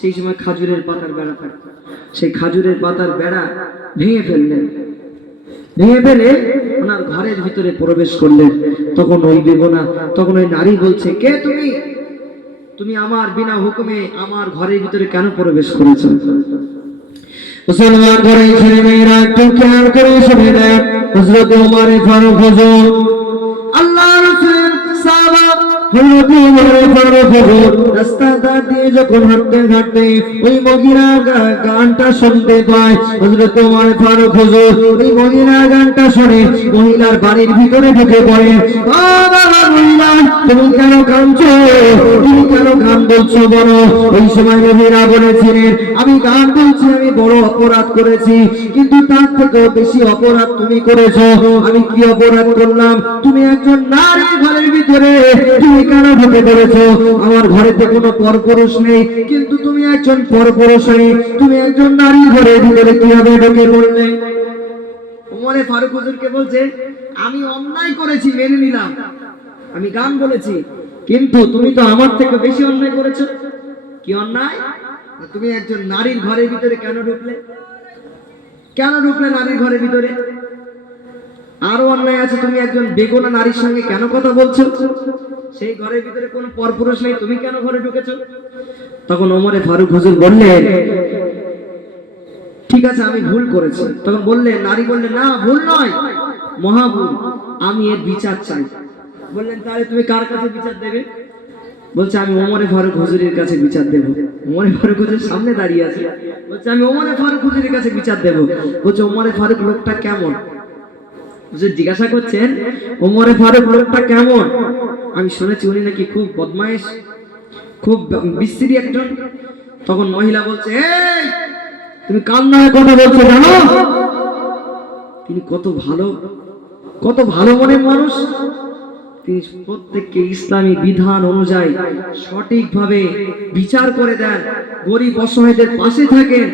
সেই সময় খাজুরের পাতার বেড়া থাকে, সেই খাজুরের পাতার বেড়া ভেঙে ফেললেন, ভেঙে ফেলে ওনার ঘরের ভিতরে প্রবেশ করলেন। তখন ওই বেগনা, তখন ওই নারী বলছে, কে তুমি? তুমি আমার বিনা হুকুমে আমার ঘরের ভিতরে কেন প্রবেশ করেছো? মুসলমান ঘরে ছেলে মেয়েরা একটু খেয়াল করে শুনে নেন, হযরত ওমর ফারুক হুজুর আল্লাহর রাসূলের সাহাবা, হযরত ওমর ফারুক হুজুর রাস্তা দিয়ে যখন হাঁটতে হাঁটতে ওই মহিলা গানটা শুনতে পায়, হযরত ওমর ফারুক হুজুর ওই মহিলা গানটা শুনে মহিলার বাড়ির ভিতরে ঢুকে পড়েন। বাবা মহিলা, তুমি কেন কাঁদছো? তুমি কেন গান বলছো? বলো। ওই সময় মহিলা বলেছিলেন, আমি গান বলছি, আমি বড় অপরাধ করেছি, কিন্তু তার থেকেও বেশি অপরাধ তুমি করেছো। আমি কি অপরাধ করলাম? তুমি একজন নারী, ঘরের ভিতরে তুমি কেন ঢুকে পড়েছো? আমার ঘরেতে কোনো পরপুরুষ নেই, কিন্তু তুমি একজন পরপুরুষ, তুমি একজন নারী, ঘরের ভিতরে কিভাবে ঢুকে পড়লে? ওমর ফারুক হুজুরকে বলছে, আমি অন্যায় করেছি, মেনে নিলাম, আমি গান বলেছি, কিন্তু তুমি তো আমার থেকে বেশি অন্যায় করেছো। কি অন্যায়? তুমি একজন নারীর ঘরের ভিতরে কেন ঢুকলে? কেন ঢুকলে নারীর ঘরের ভিতরে? আরো অন্যায় আছে, তুমি একজন বেগনা নারীর সঙ্গে কেন কথা বলছো? সেই ঘরের ভিতরে কোনো পরপুরুষ নেই, তুমি কেন ঘরে ঢুকেছো? তখন ওমর ফারুক হুজুর বললেন, ঠিক আছে আমি ভুল করেছি। তখন বললেন, নারী বললেন, না ভুল নয়, মহাভুল, আমি এর বিচার চাই। বললেন, তাহলে তুমি কার কাছে বিচার দেবে? বলছে, আমি ওমর ফারুক হুজুরের কাছে বিচার দেব। ওমর ফারুক হুজুর সামনে দাঁড়িয়ে আছে, বলছে, আমি ওমর ফারুক হুজুরের কাছে বিচার দেব। বলছে, ওমর ফারুক লোকটা কেমন? হুজুর জিজ্ঞাসা করছেন, ওমর ফারুক লোকটা কেমন? আমি শুনেছি উনি নাকি খুব বদমাইশ, খুব বিশ্রী একজন। তখন মহিলা বলছে, এই তুমি কার নামে কথা বলছো জানো? তিনি কত ভালো, কত ভালো মনের মানুষ, তিনি প্রত্যেককে ইসলামী বিধান অনুযায়ী সঠিকভাবে বিচার করে দেন, গরিব অসহায়দের পাশে থাকেন,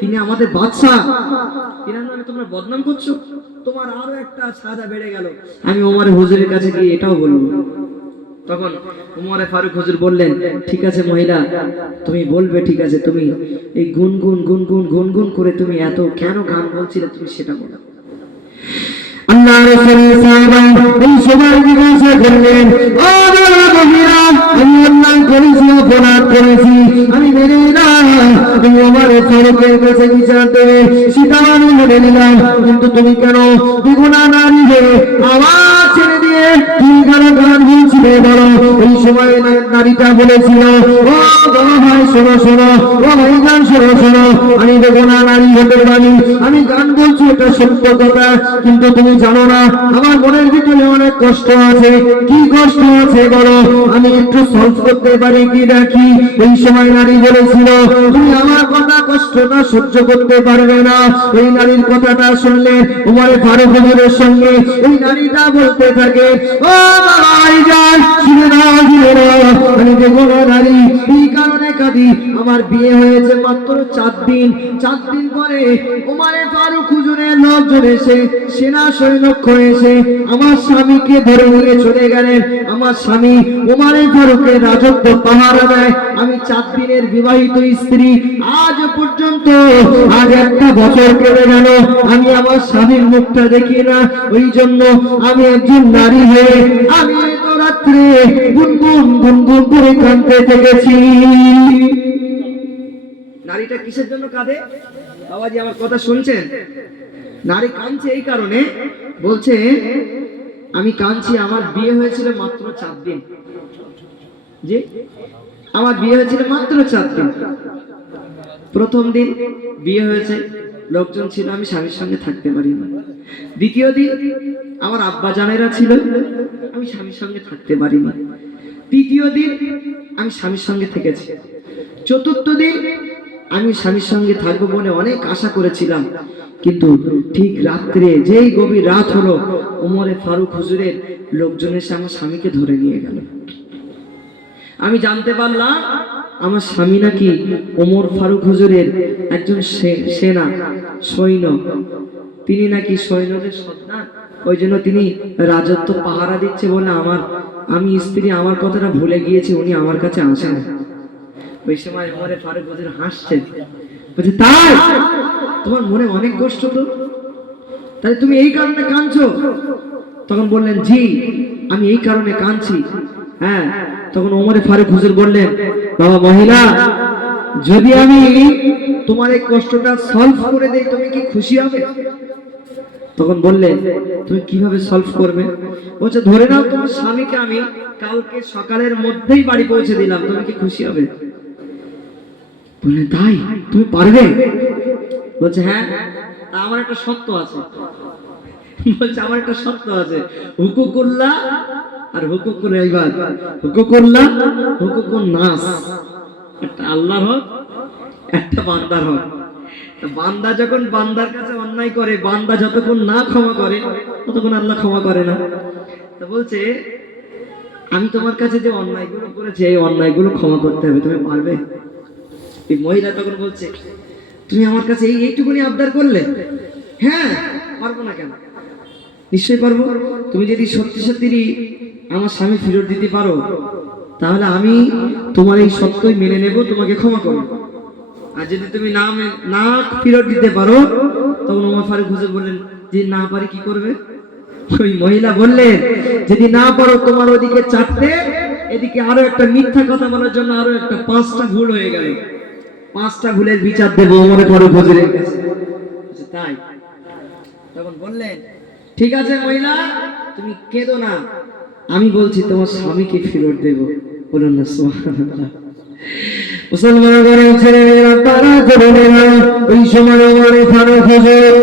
তিনি আমাদের বাদশা, তিনার নামে তোমরা বদনাম করছো, তোমার আরো একটা সাজা বেড়ে গেল। আমি ওমর হুজুরের কাছে গিয়ে এটাও বলবো। তখন উমরে ফারুক হুজুর বললেন, ঠিক আছে মহিলা, তুমি বলবে, ঠিক আছে, তুমি এই গুনগুন গুনগুন গুনগুন করে তুমি এত কেন গান বলছিলে, তুমি সেটা বলো। আল্লাহ রাসূলের সাহাবা এই সবার জিজ্ঞাসা করলেন, ও মহিলা, আমি আল্লাহ করেছি, অপরাধ করেছি, আমি মেনে নিলাম, তুমি আমার ফারুকের কাছে বিচার দেবে, সেটা আমি মেনে নিলাম, কিন্তু তুমি কেন বেগুনা নারী হয়ে আওয়াজ ছেড়ে দিয়ে তুমি কেন গান বলছিলে বলো? এই সময় নারীটা বলেছিল, ও বড় ভাই শোনো শোনো, ও ভাই গান শোনো শোনো, আমি বেগুনা নারী হতে পারি, আমি গান বলছি, এটা সত্য কথা, কিন্তু তুমি জানো না আমার মনের ভিতরে অনেক কষ্ট আছে। কি কষ্ট আছে বলো, আমি একটু সলভ করতে পারি কি দেখি। এই সময় নারী বলেছিল, তুমি আমার কথা কষ্টটা সহ্য করতে পারবে না। এই নারীর কথাটা শুনলে উমরে ফারুক হুজুরের সঙ্গে এই নারীটা বলতে থাকে, ও ভাইজান শুনে নাও, শুনে নাও, আমি বেগুনা নারী, এই কারণে কাঁদি, আমার বিয়ে হয়েছে মাত্র 4 দিন। 4 দিন পরে উমরে ফারুক হুজুরের লোকজন এসে, সেনা সৈনিক এসে আমার স্বামীকে ধরে নিয়ে চলে গেলেন। আমার স্বামী উমরে ফারুকের রাজত্ব পাহারা দেয়। আমি 4 দিনের বিবাহিত স্ত্রী, আজ পর্যন্ত আজ 1 বছর কেটে গেল, আমি আমার স্বামীর মুখটা দেখি না। ওই জন্য আমি একজন নারী হয়ে আমি তো রাত্রে গুনগুন গুনগুন করে কাঁদতে থেকেছি। নারীটা কিসের জন্য কাঁদে? বাবাজি আমার কথা শুনছেন? নারী কাঁদছে এই কারণে, বলছে আমি কাঁদছি, আমার বিয়ে হয়েছিল মাত্র 4 দিন। জি, আমার বিয়ে হয়েছিল মাত্র 4 দিন। প্রথম দিন বিয়ে হয়েছে, লোকজন ছিল, আমি স্বামীর সঙ্গে থাকতে পারি না। দ্বিতীয় দিন আমার আব্বা জানেরা ছিল, আমি স্বামীর সঙ্গে থাকতে পারিনি। তৃতীয় দিন আমি স্বামীর সঙ্গে থেকেছি। চতুর্থ দিন আমি স্বামীর সঙ্গে থাকবো বলে অনেক আশা করেছিলাম, কিন্তু ঠিক রাত্রে, যেই গভীর রাত হলো, উমরে ফারুক হুজুরের লোকজন এসে আমার স্বামীকে ধরে নিয়ে গেল। আমি জানতে পারলাম আমার স্বামী নাকি ওমর ফারুক হুজুরের একজন সেনা সৈন্য, তিনি নাকি সৈন্যদের সর্দার, ওই জন্য তিনি রাজত্ব পাহারা দিচ্ছে বলে আমি স্ত্রী আমার কথাটা ভুলে গিয়েছি, উনি আমার কাছে আসেন। ওই সময় উমরে ফারুক হুজুর হাসছেন, বলছে, তাই তোমার মনে অনেক কষ্ট তো, তাই তুমি এই কারণে কাঁদছো? তখন বললেন, জি আমি এই কারণে কাঁদছি। হ্যাঁ, তখন ওমরে ফারুক হুজুর বললেন, বাবা মহিলা, যদি আমি তোমার এই কষ্টটা সলভ করে দেই, তুমি কি খুশি হবে? তখন বললেন, তুমি কিভাবে সলভ করবে? বলছে, ধরে নাও তোমার স্বামীকে আমি কালকে সকালের মধ্যেই বাড়ি পৌঁছে দিলাম, তুমি কি খুশি হবে? বললেন, তাই তুমি পারবে? বলছে, হ্যাঁ, আমার একটা শর্ত আছে। বলছে, আমার একটা শর্ত আছে, হুকুকুল্লাহ আর হুকুকুল ইবাদ, হুকুকুল্লাহ হুকুকুন নাস, একটা আল্লাহর হক, একটা বান্দার হক। বান্দা যখন বান্দার কাছে অন্যায় করে, বান্দা যতক্ষণ না ক্ষমা করে ততক্ষণ আল্লাহ ক্ষমা করে না। তো বলছে, আমি তোমার কাছে যে অন্যায়গুলো করেছি, এই অন্যায়গুলো ক্ষমা করতে হবে, তুমি পারবে? এই মহিলা তখন বলছে, তুমি আমার কাছে এইটুকুনি আবদার করলে? হ্যাঁ, পারবো না কেন, নিশ্চয়ই পারবো। তুমি যদি সত্যি সত্যি আমার স্বামী ফেরত দিতে পারো, তাহলে আমি তোমার এই সত্যই মেনে নেব, তোমাকে ক্ষমা করবো। আর যদি তুমি না ফেরত দিতে পারো, তখন ওমর ফারুক হুজুর বললেন, যে না পারি কি করবে? ওই মহিলা বললেন, যদি না পারো, তোমার ওদিকে 4টে, এদিকে আরো একটা মিথ্যা কথা বলার জন্য আরো একটা 5টা ভুল হয়ে গেল, 5টা ভুলের বিচার দেবো ওমর ফারুক হুজুরের কাছে। তাই? তখন বললেন, ঠিক আছে মহিলা, তুমি কেঁদো না, আমি বলছি তোমার স্বামীকে ফেরত দেব। বলুন না সুবহানাল্লাহ। মুসলমান ঘরে ছেলেমেয়েরা তারা করে না। ওই সময় ওমর ফারুক হুজুর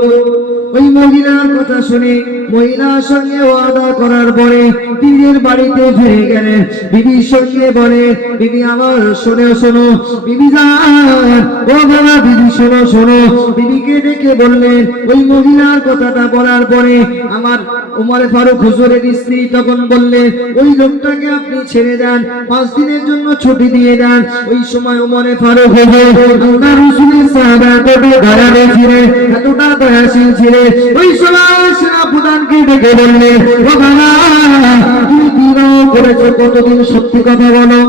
ওই মহিলার কথা শুনে মহিলার সঙ্গে ওয়াদা করার পরে নিজের বাড়িতে ফিরে গেলেন। বিবির সঙ্গে বলে, বিবি আমার শোনো শোনো, বিবি যান, ও বাবা বিবি শোনো শোনো। বিবিকে ডেকে বললেন, ওই মহিলার কথাটা বলার পরে আমার ওমর ফারুক হুজুরের স্ত্রী তখন বললেন, ওই লোকটাকে আপনি ছেড়ে দেন, 5 দিনের জন্য ছুটি দিয়ে দেন। ওই সময় ওমর ফারুক হুজুর আল্লাহর রাসূলের সাহাবা এতটা দয়ালু ছিলেন, এতটা দয়াশীল ছিলেন। ওই সময় সেনাপ্রধানকে ডেকে বললেন, ও বাবা তুমি বিবাহ করেছো কতদিন, সত্যি কথা বলো।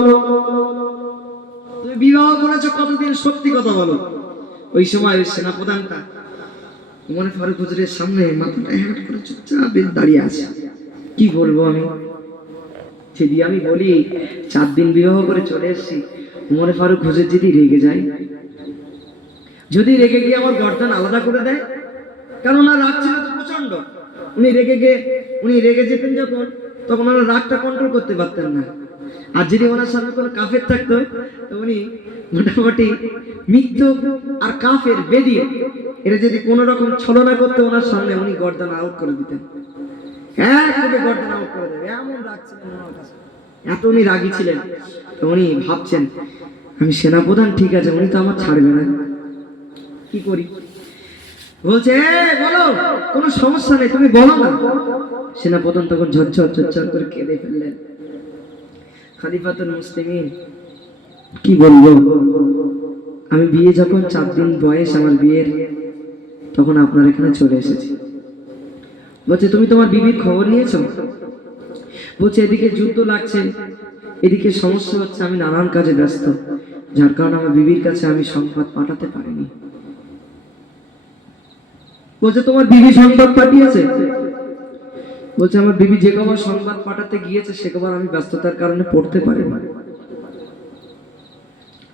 তুমি বিবাহ করেছো কতদিন, সত্যি কথা বলো। ওই সময় ওই সেনাপ্রধানটা ওমর ফারুক হুজুরের সামনে মাথাটা হ্যাট করে চুপচাপ দাঁড়িয়ে আছে। কি বলবো আমি, যদি আমি বলি 4 দিন বিবাহ করে চলে এসেছি, ওমর ফারুক হুজুর যদি রেগে যায়, যদি রেগে গিয়ে আমার গর্দান আলাদা করে দেয়, কারণ ওনার রাগ ছিল তো প্রচন্ড। উনি রেগে যেতেন যখন, তখন ওনার রাগটা কন্ট্রোল করতে পারতেন না। আর যদি ওনার সামনে কোনো কাফের থাকতো, তো উনি মোটামুটি মৃত্যু আর কাফের বেদি এটা যদি কোনো রকম ছলনা করতে ওনার সামনে, উনি গর্দান আউট করে দিতেন। গর্দান আউট করে দেবে, এমন রাগ ছিলেন ওনার কাছে, এত উনি রাগী ছিলেন। তো উনি ভাবছেন, আমি সেনাপ্রধান ঠিক আছে, উনি তো আমার ছাড়বে না, কি করি। বলছে, বলো, কোনো সমস্যা নেই, তুমি বলো না। সেনাপ্রধান তখন ঝরঝর করে কেঁদে ফেললেন। খলিফাতুল মুসলিমিন, কি বলবো, আমি বিয়ে যখন 4 দিন বয়স আমার বিয়ের, তখন আপনার এখানে চলে এসেছি। বলছে, তুমি তোমার বিবির খবর নিয়েছো? বলছে, এদিকে যুদ্ধ লাগছে, এদিকে সমস্যা হচ্ছে, আমি নানান কাজে ব্যস্ত, যার কারণে আমার বিবির কাছে আমি সংবাদ পাঠাতে পারিনি। বলছে, তোমার বিবি সংবাদ পাঠিয়েছে? বলছে, আমার বিবি যে কবার সংবাদ পাঠাতে গিয়েছে সে কবার আমি ব্যস্ততার কারণে পড়তে পারিনি।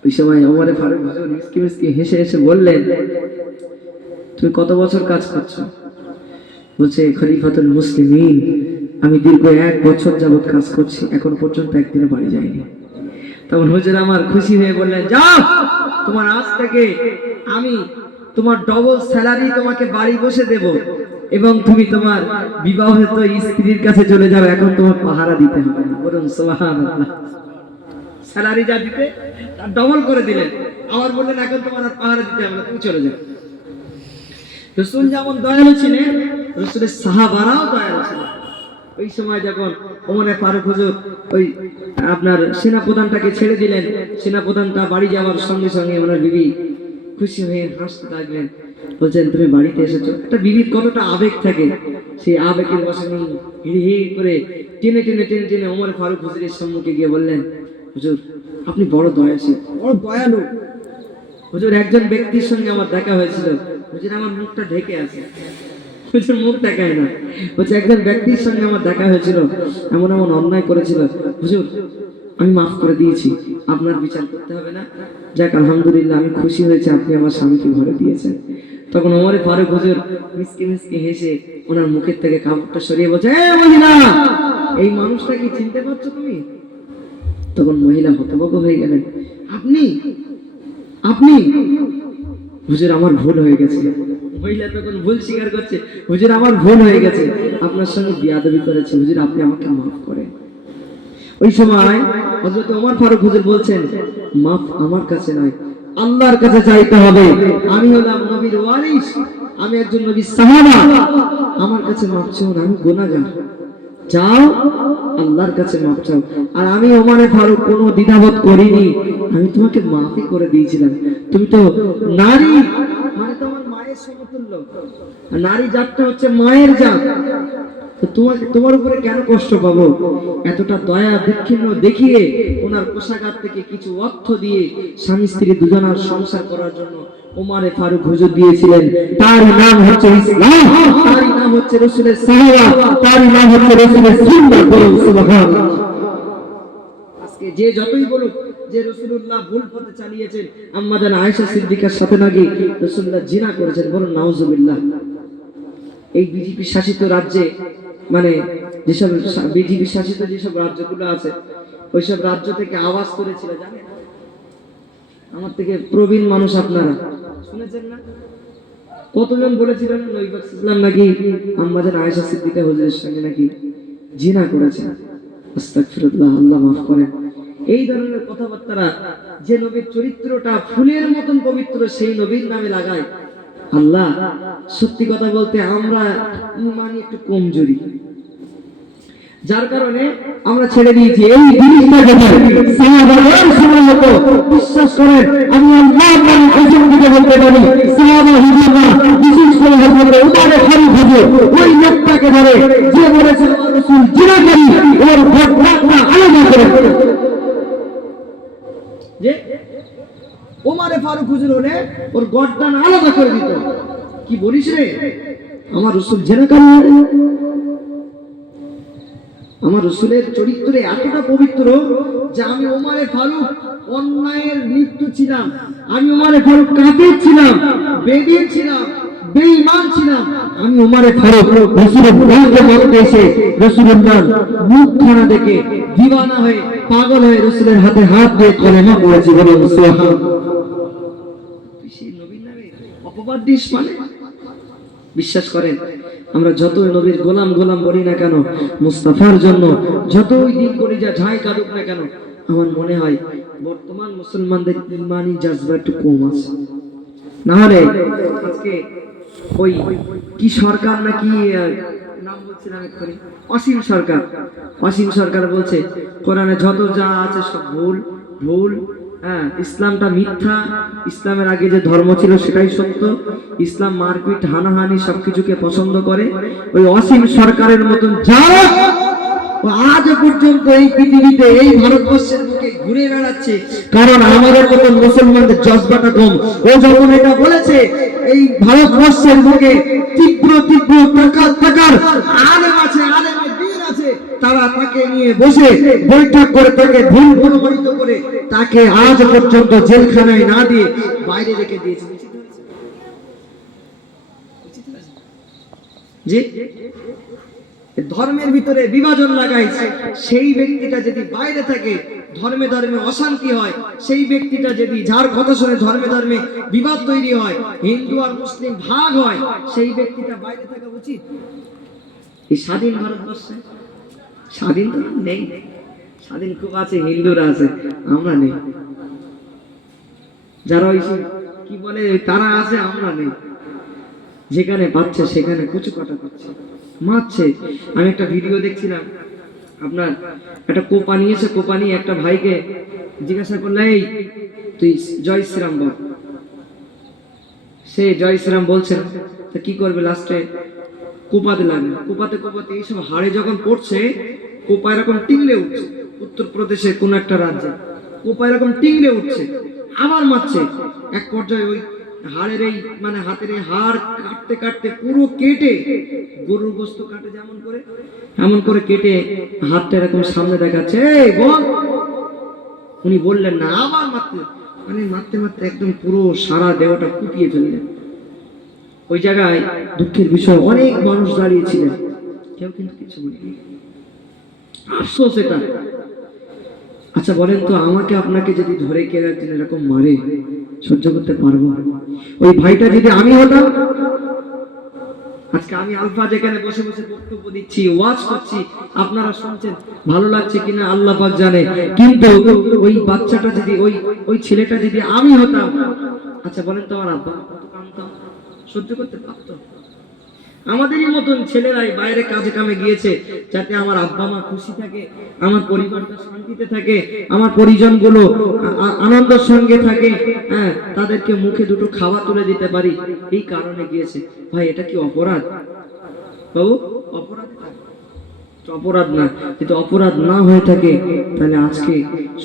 ওই সময় ওমর ফারুক হুজুর মিসকি মিসকি হেসে হেসে বললেন, তুমি কত বছর কাজ করছো? বলছে, খলিফাতুল মুসলিমিন, আমি দীর্ঘ 1 বছর যাবত কাজ করছি, এখন পর্যন্ত একদিনে বাড়ি যাইনি। তখন হুজুর আমার খুশি হয়ে বললেন, যাও, তোমার আজ থেকে আমি তোমার ডবল স্যালারি তোমাকে বাড়ি বসে দেব, এবং তুমি তোমার বিবাহিত স্ত্রীর কাছে চলে যাও, এখন তোমার পাহারা দিতে হবে না। বলুন সুবহানাল্লাহ। স্যালারি যা দিতে তার ডবল করে দিলেন, আবার বললেন এখন তোমার আর পাহারা দিতে হবে না, তুমি চলে যাও। রাসূল যেমন দয়ালু ছিলেন, রাসূলের সাহাবারাও দয়ালু ছিলেন। ওই সময় যখন ওমর ফারুক হুজুর ওই আপনার সেনাপ্রধানটাকে ছেড়ে দিলেন, সেনাপ্রধানটা বাড়ি যাওয়ার সঙ্গে সঙ্গে ওনার বিবি খুশি হয়ে হাসতে লাগলেন। বলছেন, তুমি বাড়িতে এসেছো। একটা বিবির কতটা আবেগ থাকে, সেই আবেগের বশে হিড়ি হিড়ি করে টেনে টেনে টেনে টেনে ওমর ফারুক হুজুরের সম্মুখে গিয়ে বললেন, হুজুর আপনি বড় দয়াশীল, বড় দয়ালু। হুজুর, একজন ব্যক্তির সঙ্গে আমার দেখা হয়েছিল, হুজুর আমার মুখটা ঢেকে আছে, হুজুর মুখ দেখায় না। বলছে, একজন ব্যক্তির সঙ্গে আমার দেখা হয়েছিল, এমন এমন অন্যায় করেছিল, হুজুর আমি মাফ করে দিয়েছি, আপনার বিচার করতে হবে না। যাক আলহামদুলিল্লাহ, আমি খুশি হয়েছে আপনি আমার স্বামীকে ঘরে দিয়েছেন। তখন ওমর ফারুক হুজুর মিসকে মিসকে হেসে ওনার মুখের থেকে কাপড়টা সরিয়ে বলছে, মহিলা, এই মানুষটা কি চিনতে পারছো তুমি? তখন মহিলা হতভম্ব হয়ে গেলেন, আপনি আপনি হুজুর আমার ভুল হয়ে গেছে। মহিলা তখন ভুল স্বীকার করছে, হুজুর আমার ভুল হয়ে গেছে, আপনার সঙ্গে বিয়াদবি করেছে, হুজুর আপনি আমাকে মাফ করেন। ওই সময় হযরত ওমর ফারুক হুজুর বলছেন, মাফ আমার কাছে নয়, আল্লাহর কাছে চাইতে হবে। আমি হলাম নবীর ওয়ারিস, আমি একজন নবীর সাহাবা, আমার কাছে মাফ চাও না, আমি গুনাহগার। যাও আল্লাহর কাছে মাফ চাও। আর আমি ওমর ফারুক কোনো দ্বিধাবোধ করিনি, আমি তোমাকে মাফই করে দিয়েছিলাম। তুমি তো নারী, মানে তোমার মায়ের সমতুল্য, নারী জাতটা হচ্ছে মায়ের জাত, তো তোমার উপরে কেন কষ্ট পাবো? এতটা দয়া দাক্ষিণ্য দেখিয়ে ওনার কোষাগার থেকে কিছু অর্থ দিয়ে স্বামী স্ত্রী দুজনার সংসার করার জন্য ওমর ফারুক হুজুর দিয়েছিলেন। তার নাম হচ্ছে ইসলাম, তার নাম হচ্ছে রাসূলের সাহাবা, তার নাম হচ্ছে রাসূলের সুন্নাত। বলুন সুবহানাল্লাহ। আজকে যে যতই বলুক যে রাসূলুল্লাহ ভুল পথে চালিয়েছেন, আম্মা জান আয়েশা সিদ্দিকার সাথে নাকি রাসূলুল্লাহ জিনা করেছেন, বলুন নাউজুবিল্লাহ। এই বিজেপি শাসিত রাজ্যে, মানে যেসব বিজেপি শাসিত যেসব রাজ্যগুলো আছে, ওইসব রাজ্য থেকে আওয়াজ করেছিল, জানেন? আমার থেকে প্রবীণ মানুষ আপনারা শুনেছেন না? কতজন বলেছিলেন নবী পাক সাল্লাল্লাহু নাকি আম্মাজান আয়েশা সিদ্দিকা হুজুরের সঙ্গে নাকি জিনা করেছেন। আস্তাগফিরুল্লাহ, আল্লাহ মাফ করেন। এই ধরনের কথাবার্তা যে নবীর চরিত্রটা ফুলের মতন পবিত্র সেই নবীর নামে লাগায় আল্লাহ। সত্যি কথা বলতে আমরা ইমানি একটু কমজোরি, যার কারণে আমরা ছেড়ে দিয়েছি এই জিনিসটাকে। সাহাবাগণ সময় মতো বিশ্বাস করেন, আমি আল্লাহর নামে কসম দিয়ে বলতে পারি, সাহাবা হুজুররা বিশেষ করে হযরত উমর ফারুক হুজুর ওই লোকটাকে ধরে যে বলেছে আমার রাসূল জিনাকারী, ওর ঘটনাটা আলাদা করে যে ওমর ফারুক হুজুর হলে ওর গর্দান আলাদা করে দিত। কি বলিস রে, আমার রাসূল জিনাকারী? আমার রাসূলের চরিত্র এতটা পবিত্র যে আমি ওমর ফারুক অন্যায়ের মৃত্যু ছিলাম, আমি ওমর ফারুক কাফের ছিলাম, বেঈমান ছিলাম, বেঈমান ছিলাম, আমি ওমর ফারুক রাসূলের গায়ে মরতে এসে রাসূলুল্লাহ মুখখানা দেখে দিওয়ানা হয়ে পাগল হয়ে রাসূলের হাতে হাত দিয়ে কলেমা পড়েছি। বলুন সুবহানাল্লাহ। তুই সেই নবীর নামে অপবাদ দিস মানে? বিশ্বাস করেন, আমরা যতই নবীর গোলাম গোলাম বলি না কেন, মুস্তাফার জন্য যতই দিন করি যা ঝাই কাটুক না কেন, আমার মনে হয় বর্তমান মুসলমানদের ইমানি জাজবা একটু কম আছে। না হলে আজকে ওই কি সরকার নাকি নাম বলছিলাম এক্ষুনি, অসীম সরকার, অসীম সরকার বলছে কোরআনে যত যা আছে সব ভুল ভুল, হ্যাঁ ইসলামটা মিথ্যা, ইসলামের আগে যে ধর্ম ছিল সেটাই সত্য, ইসলাম মারপিট হানাহানি সবকিছুকে পছন্দ করে। ওই অসীম সরকারের মতন যারা আজ পর্যন্ত এই পৃথিবীতে এই ভারতবর্ষের বুকে ঘুরে বেড়াচ্ছে, কারণ আমাদের মতন মুসলমানদের জজবাটা কম। ও যখন এটা বলেছে এই ভারতবর্ষের বুকে তীব্র তীব্র টাকার আলেম আছে, আলেমের দিন আছে, তারা তাকে নিয়ে বসে বৈঠক করে তাকে ভুল প্রমাণিত করে তাকে আজ পর্যন্ত জেলখানায় না দিয়ে বাইরে রেখে দিয়েছে। জি, ধর্মের ভিতরে বিভাজন লাগাইছে, সেই ব্যক্তিটা যদি বাইরে থাকে ধর্মে ধর্মে অশান্তি হয়, সেই ব্যক্তিটা যদি যার কথা শুনে ধর্মে ধর্মে বিবাদ তৈরি হয়, হিন্দু আর মুসলিম ভাগ হয়, সেই ব্যক্তিটা বাইরে থাকা উচিত? এই স্বাধীন ভারতবর্ষে স্বাধীন তো নেই, স্বাধীন খুব আছে, হিন্দুরা আছে, আমরা নেই। যারা ওই কি বলে তারা আছে, আমরা নেই। যেখানে পাচ্ছে সেখানে কুচু কাটা পাচ্ছে, মারছে। আমি একটা ভিডিও দেখছিলাম, আপনার একটা কোপা নিয়েছে, কোপা নিয়ে একটা ভাইকে জিজ্ঞাসা করলে এই তুই জয় শ্রীরাম বল, সে জয় শ্রীরাম বলছে, তা কি করবে, লাস্টে কোপাতে লাগবে, কোপাতে কোপাতে এইসব হাড়ে যখন পড়ছে, কোপা এরকম টিংলে উঠছে, উত্তরপ্রদেশে কোন একটা রাজ্যে কোপা এরকম টিংলে উঠছে, আবার মারছে। এক পর্যায়ে ওই হাড়ের এই মানে হাতের এই হাড় কাটতে কাটতে পুরো কেটে, গরুর গোস্ত কাটে যেমন করে এমন করে কেটে হাতটা এরকম সামনে দেখাচ্ছে, এই বল। উনি বললেন না, আবার মারতে, মানে মারতে মারতে একদম পুরো সারা দেহটা কুপিয়ে ফেললেন। ওই জায়গায় দুঃখের বিষয় অনেক মানুষ দাঁড়িয়েছিলেন, কেউ কিন্তু কিছু বলেনি, আফসোস এটা। আচ্ছা বলেন তো, আমাকে আপনাকে যদি ধরে কেউ একদিন এরকম মারে সহ্য করতে পারবো? ওই ভাইটা যদি আমি হতাম, আজকে আমি আলফা যেখানে বসে বসে বক্তব্য দিচ্ছি, ওয়াজ করছি, আপনারা শুনছেন, ভালো লাগছে কিনা আল্লাহ পাক জানে, কিন্তু ওই বাচ্চাটা যদি ওই ছেলেটা যদি আমি হতাম, আচ্ছা বলেন তো আমার আব্বা সহ্য করতে পারতো? আমাদেরই মতন ছেলেরাই বাইরে কাজে কামে গিয়েছে যাতে আমার আব্বা মা খুশি থাকে, আমার পরিবারটা শান্তিতে থাকে, আমার পরিজনগুলো আনন্দের সঙ্গে থাকে, হ্যাঁ তাদেরকে মুখে দুটো খাবার তুলে দিতে পারি, এই কারণে গিয়েছে। ভাই এটা কি অপরাধ বাবু? অপরাধ অপরাধ না। যদি অপরাধ না হয়ে থাকে তাহলে আজকে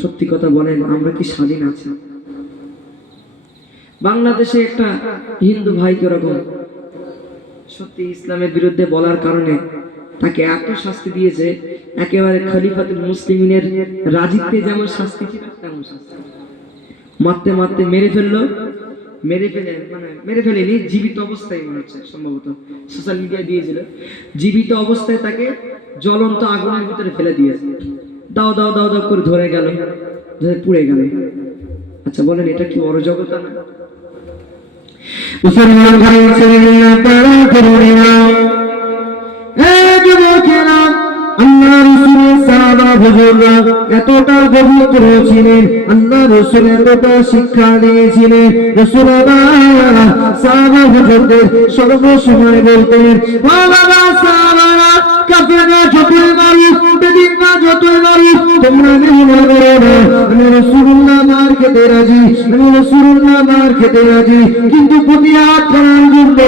সত্যি কথা বলেন, আমরা কি স্বাধীন আছি? বাংলাদেশে একটা হিন্দু ভাইকে ওরকম সত্যি ইসলামের বিরুদ্ধে বলার কারণে তাকে এত শাস্তি দিয়েছে, একেবারে খলিফাতুল মুসলিমিনের রাজিত্বে যেমন শাস্তি ছিল তেমন শাস্তি। মারতে মারতে মেরে ফেললো, মেরে ফেলেনি, জীবিত অবস্থায় মনে হচ্ছে, সম্ভবত সোশ্যাল মিডিয়ায় দিয়েছিল, জীবিত অবস্থায় তাকে জ্বলন্ত আগুনের ভিতরে ফেলে দিয়েছে, দাও দাও দাও দাও করে ধরে গেল, ধরে পুড়ে গেল। আচ্ছা বলেন এটা কি অরাজকতা না? মুসলমান ভাই ছেলেরা তারা করে না যুবকেরা আল্লাহ রাসূলের সাহাবা হুজুররা এতটা পবিত্র ছিলেন, আল্লাহ রাসূল এতটা শিক্ষা দিয়েছিলেন। রাসূলুল্লাহ সাহাবা হুজুরদের সর্বসময় বলতেন, ও বাবা সাহাবারা, কাফেররা যতই মারুক, বেদিনরা যতই মারুক, তোমরা মেহমান করো না। আমি রাসূলুল্লাহ মার খেতে রাজি, আমি রাসূলুল্লাহ মার খেতে রাজি, কিন্তু প্রতিহত করার জন্য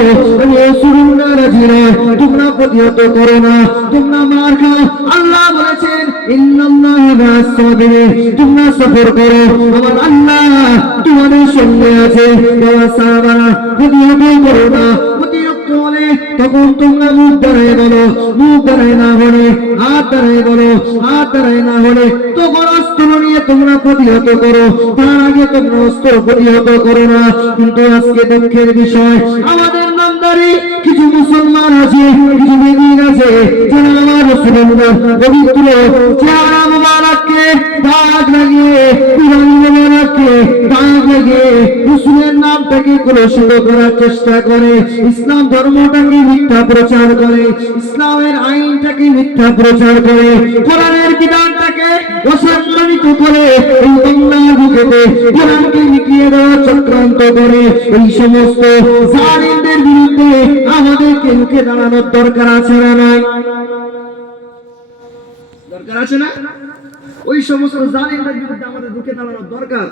আমি রাসূলুল্লাহ রাজি নয়। তোমরা প্রতিহত করো না, তোমরা মার খাও। আল্লাহ বলেছেন, ইন্নাল্লাহা মা'আস সাবিরিন, তোমরা সফর করো, আমার আল্লাহ তোমাদের সঙ্গে আছে। বাবা সাহাবারা, প্রতিহত করো না। অতিরিক্ত হলে তখন তোমরা মুখ দ্বারাই বলো, মুখ দ্বারাই না হলে হাত দ্বারাই বলো, হাত দ্বারাই না হলে তখন অস্ত্র নিয়ে তোমরা প্রতিহত করো। তার আগে তোমরা অস্ত্র প্রতিহত করো না। কিন্তু আজকে দুঃখের বিষয়, আমাদের নামদারি কিছু মুসলমান আছে, কিছু বেদিন আছে, যারা আমার রাসূলুল্লাহ পবিত্র চেহারা মুবারককে দাগ লাগিয়ে, কুরআন মুবারককে দাগ লাগিয়ে রাসূলের নামটাকে কলুষিত করার চেষ্টা করে, ইসলাম ধর্মটাকে মিথ্যা প্রচার করে, ইসলামের আইনটাকে মিথ্যা প্রচার করে, কোরআনের বিধানটাকে অসম্মানিত করে, এই বাংলার বুকেতে কোরআনকে মিটিয়ে দেওয়ার চক্রান্ত করে। এই সমস্ত জালিমদের বিরুদ্ধে আমাদেরকে মুখে দাঁড়ানোর দরকার আছে না নাই? দরকার আছে না? ওই সমস্ত জালিমদের বিরুদ্ধে আমাদের ঢুকে দাঁড়ানোর দরকার।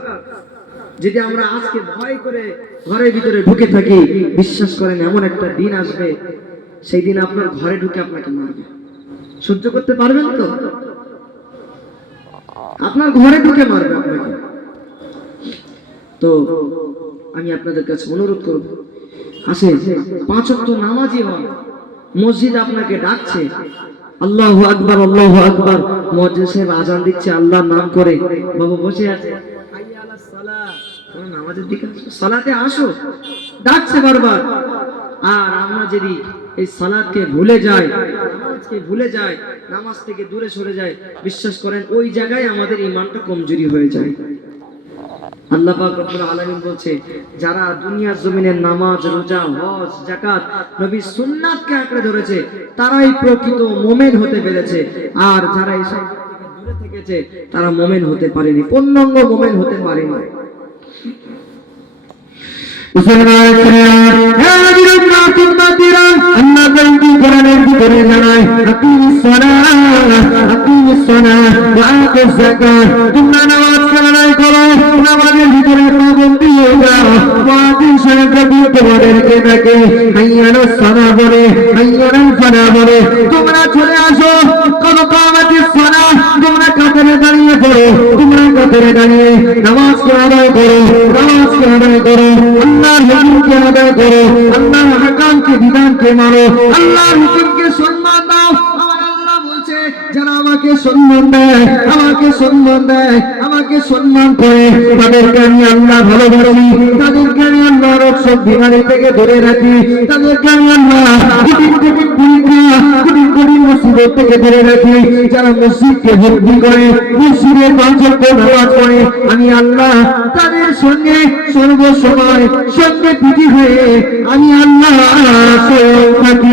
যদি আমরা আজকে ভয় করে ঘরের ভিতরে ঢুকে থাকি, বিশ্বাস করেন এমন একটা দিন আসবে, সেই দিন আপনার ঘরে ঢুকে আপনাকে মারবে। সহ্য করতে পারবেন তো? আপনার ঘরে ঢুকে মারবে আপনাকে। তো আমি আপনাদের কাছে অনুরোধ করব, আসেন 5 ওয়াক্ত নামাজি হন। মসজিদ আপনাকে ডাকছে, আল্লাহু আকবার, আল্লাহু আকবার, মুয়াজ্জিন সাহেব আজান দিচ্ছে, আল্লাহর নাম করে বাবা বসে আছে, হাইয়া আলাস সালাহ, তোমরা নামাজের দিকে আসো, সালাতে আসো, ডাকছে বারবার। আর আমরা যদি এই সালাতকে ভুলে যাই, নামাজকে ভুলে যাই, নামাজ থেকে দূরে সরে যাই, বিশ্বাস করেন ওই জায়গায় আমাদের ঈমানটা কমজোরি হয়ে যায়। আল্লাহ পাক রব্বুল আলামিন বলছে, যারা দুনিয়ার জমিনের নামাজ, রোজা, হজ, যাকাত, নবীর সুন্নাতকে আঁকড়ে ধরেছে, তারাই প্রকৃত মুমিন হতে পেরেছে। আর যারা এসব থেকে দূরে থেকেছে, তারা মুমিন হতে পারেনি, পূর্ণাঙ্গ মুমিন হতে পারেনি। তোমরা চলে আসো, তোমরা কাতারে দাঁড়িয়ে পড়ো, তোমরা কাতারে দাঁড়িয়ে নামাজকে আদায় করো, নামাজকে আদায় করো, আল্লাহর হুকুমকে আদায় করো, আল্লাহর হাকামকে, বিধানকে মানো, আল্লাহর হুকুমকে সম্মান দাও। আমার আল্লাহ বলছে, যারা আমাকে সম্মান দেয়, আমাকে সম্মান দেয়, আমাকে সম্মান করে, তাদেরকে আমি আল্লাহ ভালোবাসি, তাদেরকে আমি আল্লাহ রোগ বিমারি থেকে ধরে রাখি, তাদেরকে আমি আল্লাহ কঠিন কঠিন পরীক্ষা, কঠিন কঠিন মুসিবত থেকে ধরে রাখি। যারা মসজিদকে ভক্তি করে, মসজিদের 5 ওয়াক্ত নামাজ পড়ে, আমি আল্লাহ তাদের সঙ্গে সর্বসময় সঙ্গে পিঠি হয়ে আমি আল্লাহ থাকি।